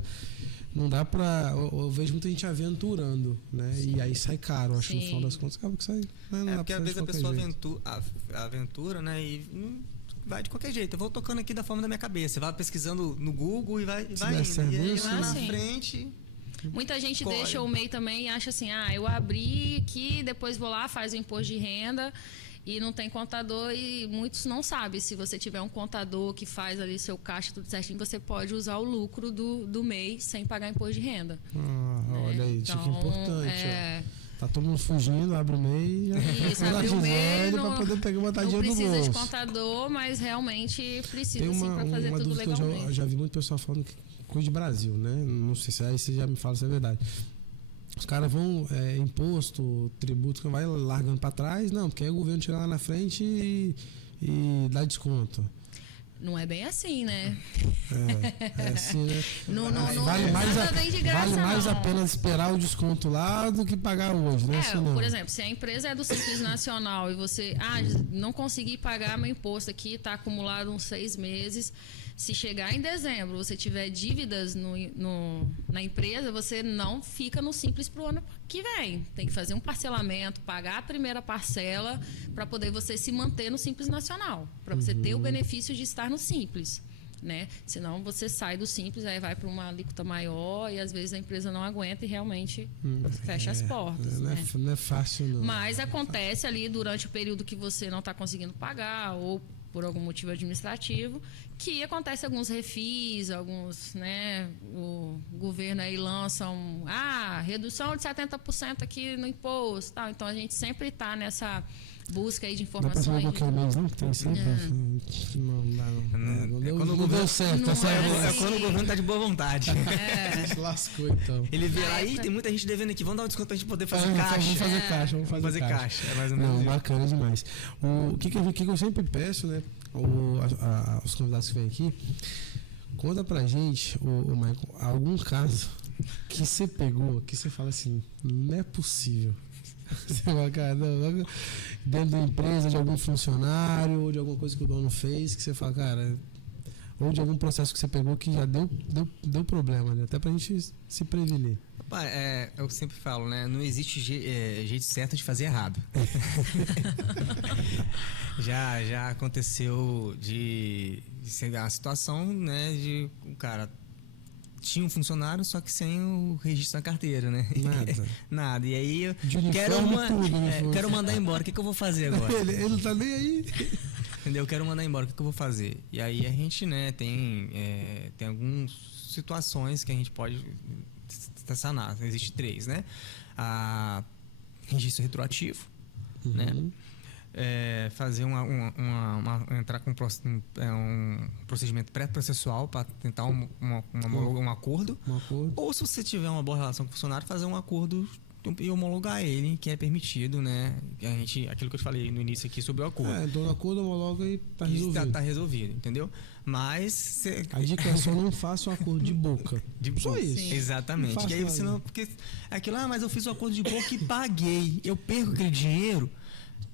Não dá pra... Eu vejo muita gente aventurando, né? Sim. E aí sai caro, acho, no final das contas. Acaba que sai... Não porque às vezes a pessoa aventura, né? E vai de qualquer jeito. Eu vou tocando aqui da forma da minha cabeça. Vai pesquisando no Google e vai indo. E aí lá na frente... Muita gente deixa o MEI também e acha assim, eu abri aqui, depois vou lá, faz o imposto de renda e não tem contador, e muitos não sabem. Se você tiver um contador que faz ali seu caixa tudo certinho, você pode usar o lucro do MEI sem pagar imposto de renda. Olha aí, isso que é importante. Tá todo mundo fugindo, abre o MEI. Isso, abre o MEI para poder pegar uma tadinha do bolso. Não precisa de contador, mas realmente precisa sim para fazer uma tudo dúvida legalmente. Eu já vi muito pessoal falando que coisa de Brasil, né? Não sei se aí você já me fala se é verdade. Os caras vão, imposto, tributo, que vai largando para trás. Não, porque aí o governo chega lá na frente e dá desconto. Não é bem assim, né? É assim, né? Não vale bem de graça, vale mais não. a pena esperar o desconto lá do que pagar hoje, né? Por exemplo, se a empresa é do Simples Nacional e você, não consegui pagar meu imposto aqui, está acumulado uns 6 meses. Se chegar em dezembro, você tiver dívidas na empresa, você não fica no Simples para o ano que vem. Tem que fazer um parcelamento, pagar a primeira parcela para poder você se manter no Simples Nacional, para você ter o benefício de estar no Simples, né? Senão você sai do Simples, aí vai para uma alíquota maior e às vezes a empresa não aguenta e realmente fecha as portas. Não é fácil, não. Mas acontece ali durante o período que você não está conseguindo pagar ou por algum motivo administrativo, que acontece alguns refis, alguns, né, o governo aí lança redução de 70% aqui no imposto, tal. Então a gente sempre está nessa busca aí de informações. Não dá pra mês, não? Tem sempre. Não deu certo. Quando o governo tá de boa vontade. A gente lascou, então. Ele vê lá, tem muita gente devendo aqui, vamos dar um desconto pra gente poder fazer caixa. Vamos fazer caixa. É mais ou menos isso. Bacana demais. O que eu sempre peço, né? Os convidados que vêm aqui, conta pra gente, o Michael, algum caso que você pegou, que você fala assim, não é possível. Você fala, cara, dentro da empresa, de algum funcionário, ou de alguma coisa que o dono fez, que você fala, cara, ou de algum processo que você pegou que já deu problema, né? Até pra gente se prevenir. Eu sempre falo, né? Não existe jeito certo de fazer errado. já aconteceu de chegar a situação, né? De o cara tinha um funcionário, só que sem o registro na carteira, né? Nada. E aí eu quero mandar embora. O que eu vou fazer agora? Ele não tá nem aí. Entendeu? Eu quero mandar embora. O que eu vou fazer? E aí a gente, né? Tem algumas situações que a gente pode sanar. Existe 3, né? Registro retroativo, né? Fazer entrar com um procedimento pré-processual para tentar um acordo. Ou se você tiver uma boa relação com o funcionário, fazer um acordo e homologar ele, que é permitido, né? Aquilo que eu te falei no início aqui sobre o acordo. Então o acordo homologa e tá resolvido. Tá resolvido, entendeu? Mas a dica é só não faça o acordo de boca. Só isso. Sim. Exatamente. Porque aí você não. Porque aquilo, mas eu fiz o acordo de boca e paguei. Eu perco aquele dinheiro.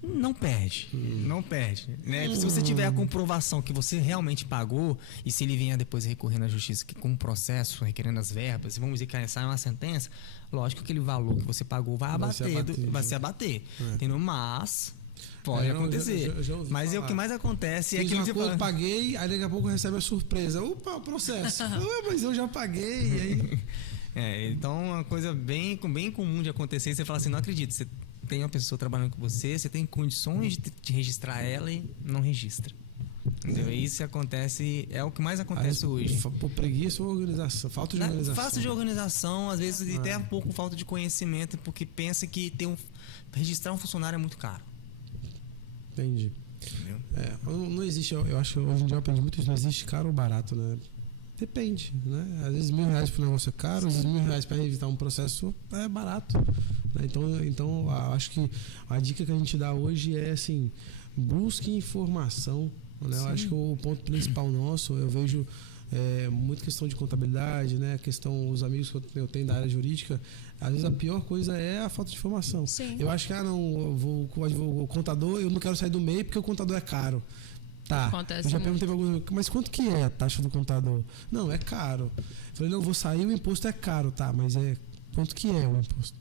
Não perde. Não perde. Né? Se você tiver a comprovação que você realmente pagou, e se ele vier depois recorrer na justiça com um processo requerendo as verbas, vamos dizer que sai uma sentença, lógico que aquele valor que você pagou vai se abater. Entendeu? Mas pode acontecer. Já mas o que mais acontece é que eu paguei, aí daqui a pouco recebe a surpresa. Opa, o processo. Mas eu já paguei. E aí... então, uma coisa bem comum de acontecer, você fala assim, não acredito, você tem uma pessoa trabalhando com você tem condições de registrar ela e não registra. Entendeu? Isso acontece, é o que mais acontece hoje. Por preguiça ou organização? Falta de organização. Falta de organização, às vezes até um pouco falta de conhecimento, porque pensa que registrar um funcionário é muito caro. Entendi. Não existe, eu acho que hoje em dia eu aprendi muito isso, não existe caro ou barato, né? Depende, né? Às vezes R$1.000 para o negócio é caro, às vezes R$1.000 para evitar um processo é barato. Né? Então, acho que a dica que a gente dá hoje é assim, busque informação. Né? Eu acho que o ponto principal nosso, eu vejo muita questão de contabilidade, né? Os amigos que eu tenho da área jurídica, às vezes a pior coisa é a falta de informação. Sim. Eu acho que o contador, eu não quero sair do meio porque o contador é caro. Tá, acontece eu já perguntei pra alguns, mas quanto que é a taxa do contador? Não, é caro. Eu falei, não, vou sair, o imposto é caro, tá, mas quanto que é o imposto?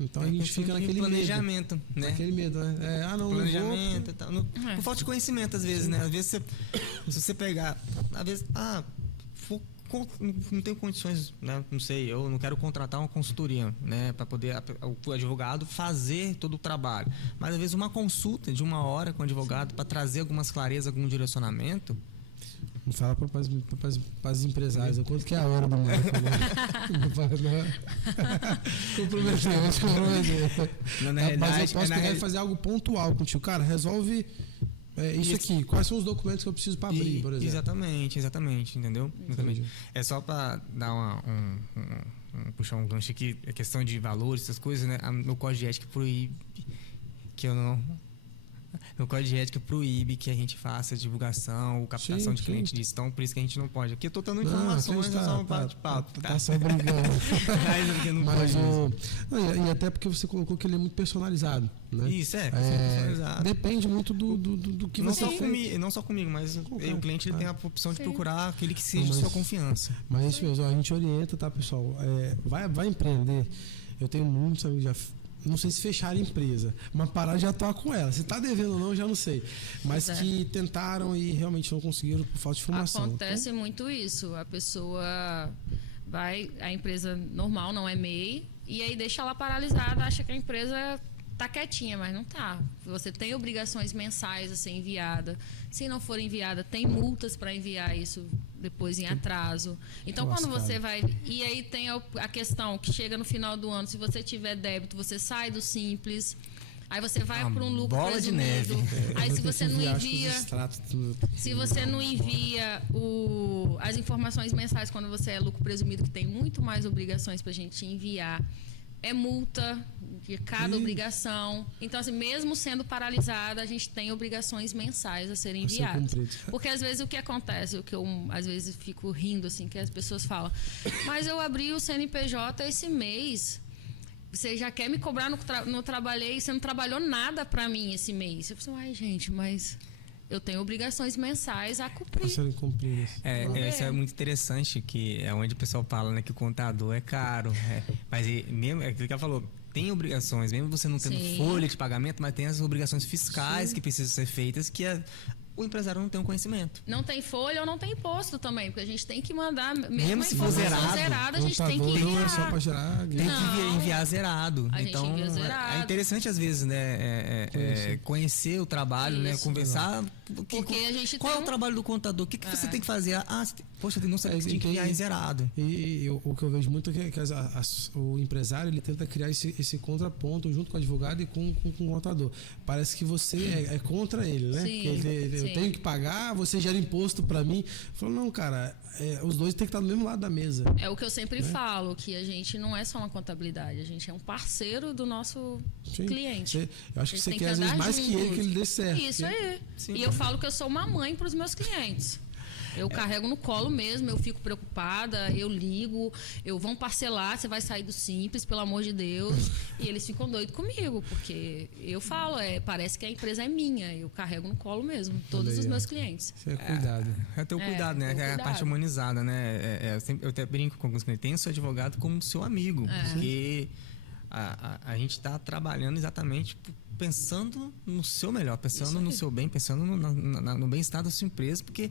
Então a gente fica naquele planejamento, medo, né? Naquele medo, né? Planejamento e tal. Por falta de conhecimento, às vezes, né? Às vezes, se você pegar, às vezes, não tenho condições, né? Não sei, eu não quero contratar uma consultoria, né? Para poder o advogado fazer todo o trabalho. Mas às vezes uma consulta de 1 hora com o advogado para trazer algumas clarezas, algum direcionamento, Não fala para as empresárias quanto que é a hora do Michael, né? Não fala, não. Comprometeu. Mas eu posso pegar e fazer algo pontual contigo. Cara, resolve isso aqui. Quais são os documentos que eu preciso para abrir, por exemplo? Exatamente, entendeu? Exatamente. É só para dar puxar um gancho aqui, a questão de valores, essas coisas, né? Meu código de ética proíbe que eu não... Meu código de ética proíbe que a gente faça divulgação ou captação de cliente disso. Então, por isso que a gente não pode. Aqui eu tô dando informações, é só um bate-papo. Tá só brincando. E até porque você colocou que ele é muito personalizado, né? Isso, personalizado. Depende muito do que você fez. Não só comigo, mas o cliente ele tem a opção de procurar aquele que seja de sua confiança. Mas é isso mesmo, a gente orienta, tá, pessoal? Vai empreender. Eu tenho muitos amigos já... Não sei se fecharam a empresa, mas parar de atuar com ela. Se tá devendo ou não, eu já não sei. Mas que tentaram e realmente não conseguiram por falta de informação. Acontece muito isso. A pessoa a empresa normal, não é MEI, e aí deixa ela paralisada, acha que a empresa tá quietinha, mas não tá. Você tem obrigações mensais a ser enviada. Se não for enviada, tem multas para enviar isso depois em atraso. Então, quando você vai... E aí tem a questão que chega no final do ano, se você tiver débito, você sai do Simples, aí você vai para um lucro bola presumido. De neve. Aí se você não envia... Se você não envia as informações mensais quando você é lucro presumido, que tem muito mais obrigações para a gente enviar, é multa de cada obrigação. Então, assim, mesmo sendo paralisada, a gente tem obrigações mensais a serem enviadas. Porque, às vezes, o que acontece, o que eu, às vezes, fico rindo, assim, que as pessoas falam, mas eu abri o CNPJ esse mês, você já quer me cobrar no trabalhei, você não trabalhou nada para mim esse mês. Eu falo, ai, gente, mas... eu tenho obrigações mensais a cumprir. Isso é muito interessante, que é onde o pessoal fala, né, que o contador é caro. Mas mesmo, é aquilo que ela falou, tem obrigações, mesmo você não tendo folha de pagamento, mas tem as obrigações fiscais que precisam ser feitas, que o empresário não tem um conhecimento. Não tem folha ou não tem imposto também, porque a gente tem que mandar, mesmo se for zerado, a gente tem que enviar. Só para gerar, tem que enviar zerado. Então, envia zerado. É interessante às vezes, né, conhecer o trabalho, né, conversar. Porque a gente qual é o trabalho do contador? O que você tem que fazer? Poxa, não sabia que tinha que enviar em zerado. E o que eu vejo muito é que o empresário ele tenta criar esse contraponto junto com o advogado e com o contador. Parece que você é contra ele, né? Sim. Eu tenho que pagar, você gera imposto para mim. Falou, não, cara, os dois têm que estar do mesmo lado da mesa. É o que eu sempre falo, que a gente não é só uma contabilidade, a gente é um parceiro do nosso cliente. Eu acho que você quer, às vezes, mais que ele dê certo. Isso aí. E eu falo que eu sou uma mãe para os meus clientes. Eu carrego no colo mesmo, eu fico preocupada, eu ligo, vão parcelar, você vai sair do Simples, pelo amor de Deus. E eles ficam doidos comigo, porque eu falo, parece que a empresa é minha, eu carrego no colo mesmo, todos os meus clientes. Você cuidado. É ter o cuidado, né? É a parte humanizada, né? Eu até brinco com alguns clientes, tem o seu advogado como seu amigo, porque a gente está trabalhando exatamente pensando no seu melhor, pensando no seu bem, pensando no bem-estar da sua empresa, porque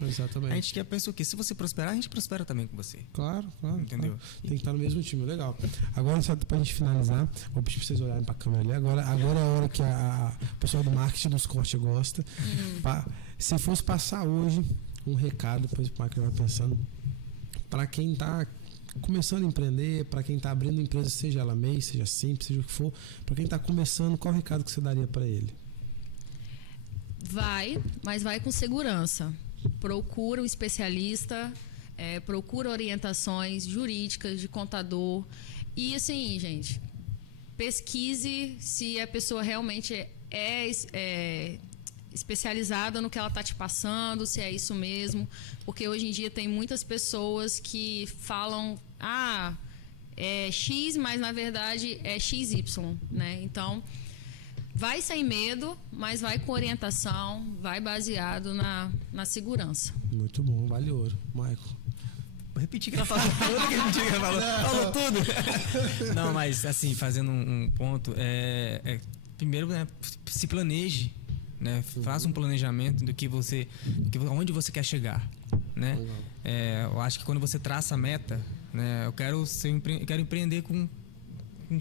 a gente quer pensar o quê? Se você prosperar, a gente prospera também com você. Claro. Entendeu? Claro. Tem que estar no mesmo time, legal. Agora, só pra gente finalizar, vou pedir pra vocês olharem pra câmera ali. Agora é a hora que a pessoa do marketing dos cortes gosta. Se fosse passar hoje um recado, depois o Michael vai pensando, para quem tá começando a empreender, para quem está abrindo empresa, seja ela MEI, seja Simples, seja o que for, para quem está começando, qual o recado que você daria para ele? Mas vai com segurança. Procura um especialista, procura orientações jurídicas de contador. E assim, gente, pesquise se a pessoa realmente é especializada no que ela está te passando, se é isso mesmo, porque hoje em dia tem muitas pessoas que falam, é X, mas na verdade é XY, né? Então, vai sem medo, mas vai com orientação, vai baseado na segurança. Muito bom, vale ouro. Michael. Vou repetir que ela falou tudo que a gente falou tudo. Não, mas assim, fazendo um ponto, primeiro, né, se planeje, né? Faça um planejamento onde você quer chegar, né? Eu acho que quando você traça a meta, né? Eu quero empreender com um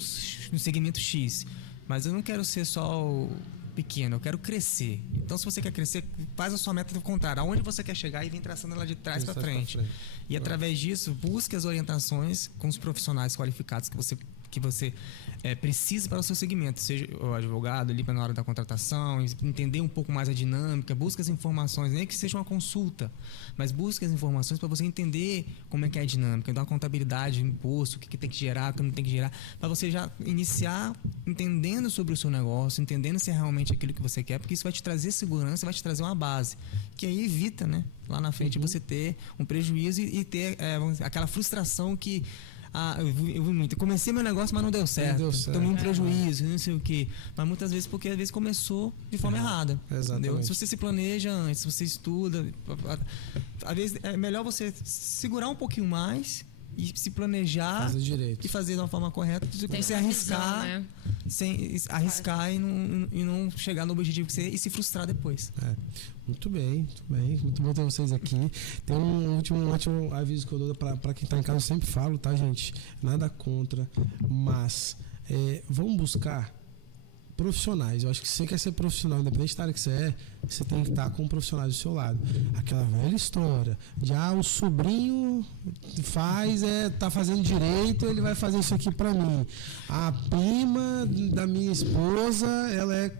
segmento X, mas eu não quero ser só pequeno, eu quero crescer. Então, se você quer crescer, faz a sua meta do contrário. Aonde você quer chegar e vem traçando ela de trás para frente. E através disso, busque as orientações com os profissionais qualificados que você precisa para o seu segmento, seja o advogado ali na hora da contratação, entender um pouco mais a dinâmica, busque as informações, nem que seja uma consulta, mas busque as informações para você entender como é que é a dinâmica, da contabilidade, imposto, o que tem que gerar, o que não tem que gerar, para você já iniciar entendendo sobre o seu negócio, entendendo se é realmente aquilo que você quer, porque isso vai te trazer segurança, vai te trazer uma base, que aí evita, né, lá na frente você ter um prejuízo e ter aquela frustração que eu vi muito. Comecei meu negócio, mas não deu certo. Tomei um prejuízo, não sei o quê. Mas muitas vezes porque às vezes começou de forma errada. Exatamente. Se você se planeja antes, se você estuda, às vezes é melhor você segurar um pouquinho mais e se planejar e fazer de uma forma correta do que você arriscar, visão, né? Sem arriscar e não chegar no objetivo que você e se frustrar depois. Muito bem. Muito bom ter vocês aqui. Tem um último aviso que eu dou para quem está em casa, eu sempre falo, tá, gente? Nada contra, mas vamos buscar profissionais. Eu acho que se você quer ser profissional, independente da área que você tem que estar com profissionais do seu lado. Aquela velha história de o sobrinho tá fazendo direito, ele vai fazer isso aqui para mim. A prima da minha esposa, ela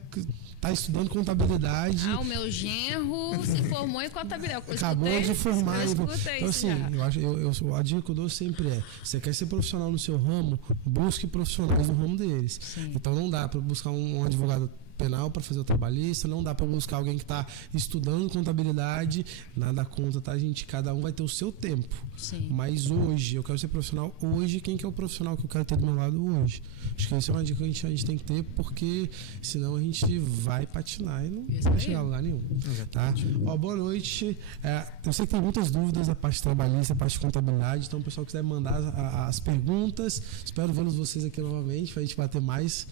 tá estudando contabilidade. O meu genro se formou em contabilidade. Acabou de formar. Então, assim, a dica que eu dou sempre você quer ser profissional no seu ramo, busque profissionais no ramo deles. Sim. Então não dá para buscar um advogado penal para fazer o trabalhista, não dá para buscar alguém que está estudando contabilidade, nada contra, tá, gente? Cada um vai ter o seu tempo. Sim. Mas hoje, eu quero ser profissional hoje, quem que é o profissional que eu quero ter do meu lado hoje? Acho que essa é uma dica que a gente tem que ter, porque senão a gente vai patinar e não vai chegar a lugar nenhum. Tá? Boa noite. Eu sei que tem muitas dúvidas da parte trabalhista, da parte de contabilidade, então o pessoal quiser mandar as perguntas, espero vê-los vocês aqui novamente, para a gente bater mais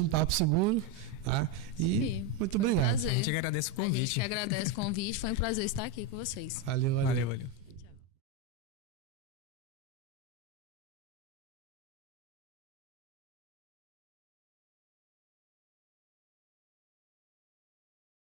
um papo seguro. Tá? E muito obrigado. A gente agradece o convite. A gente agradece o convite, foi um prazer estar aqui com vocês. Valeu. Valeu.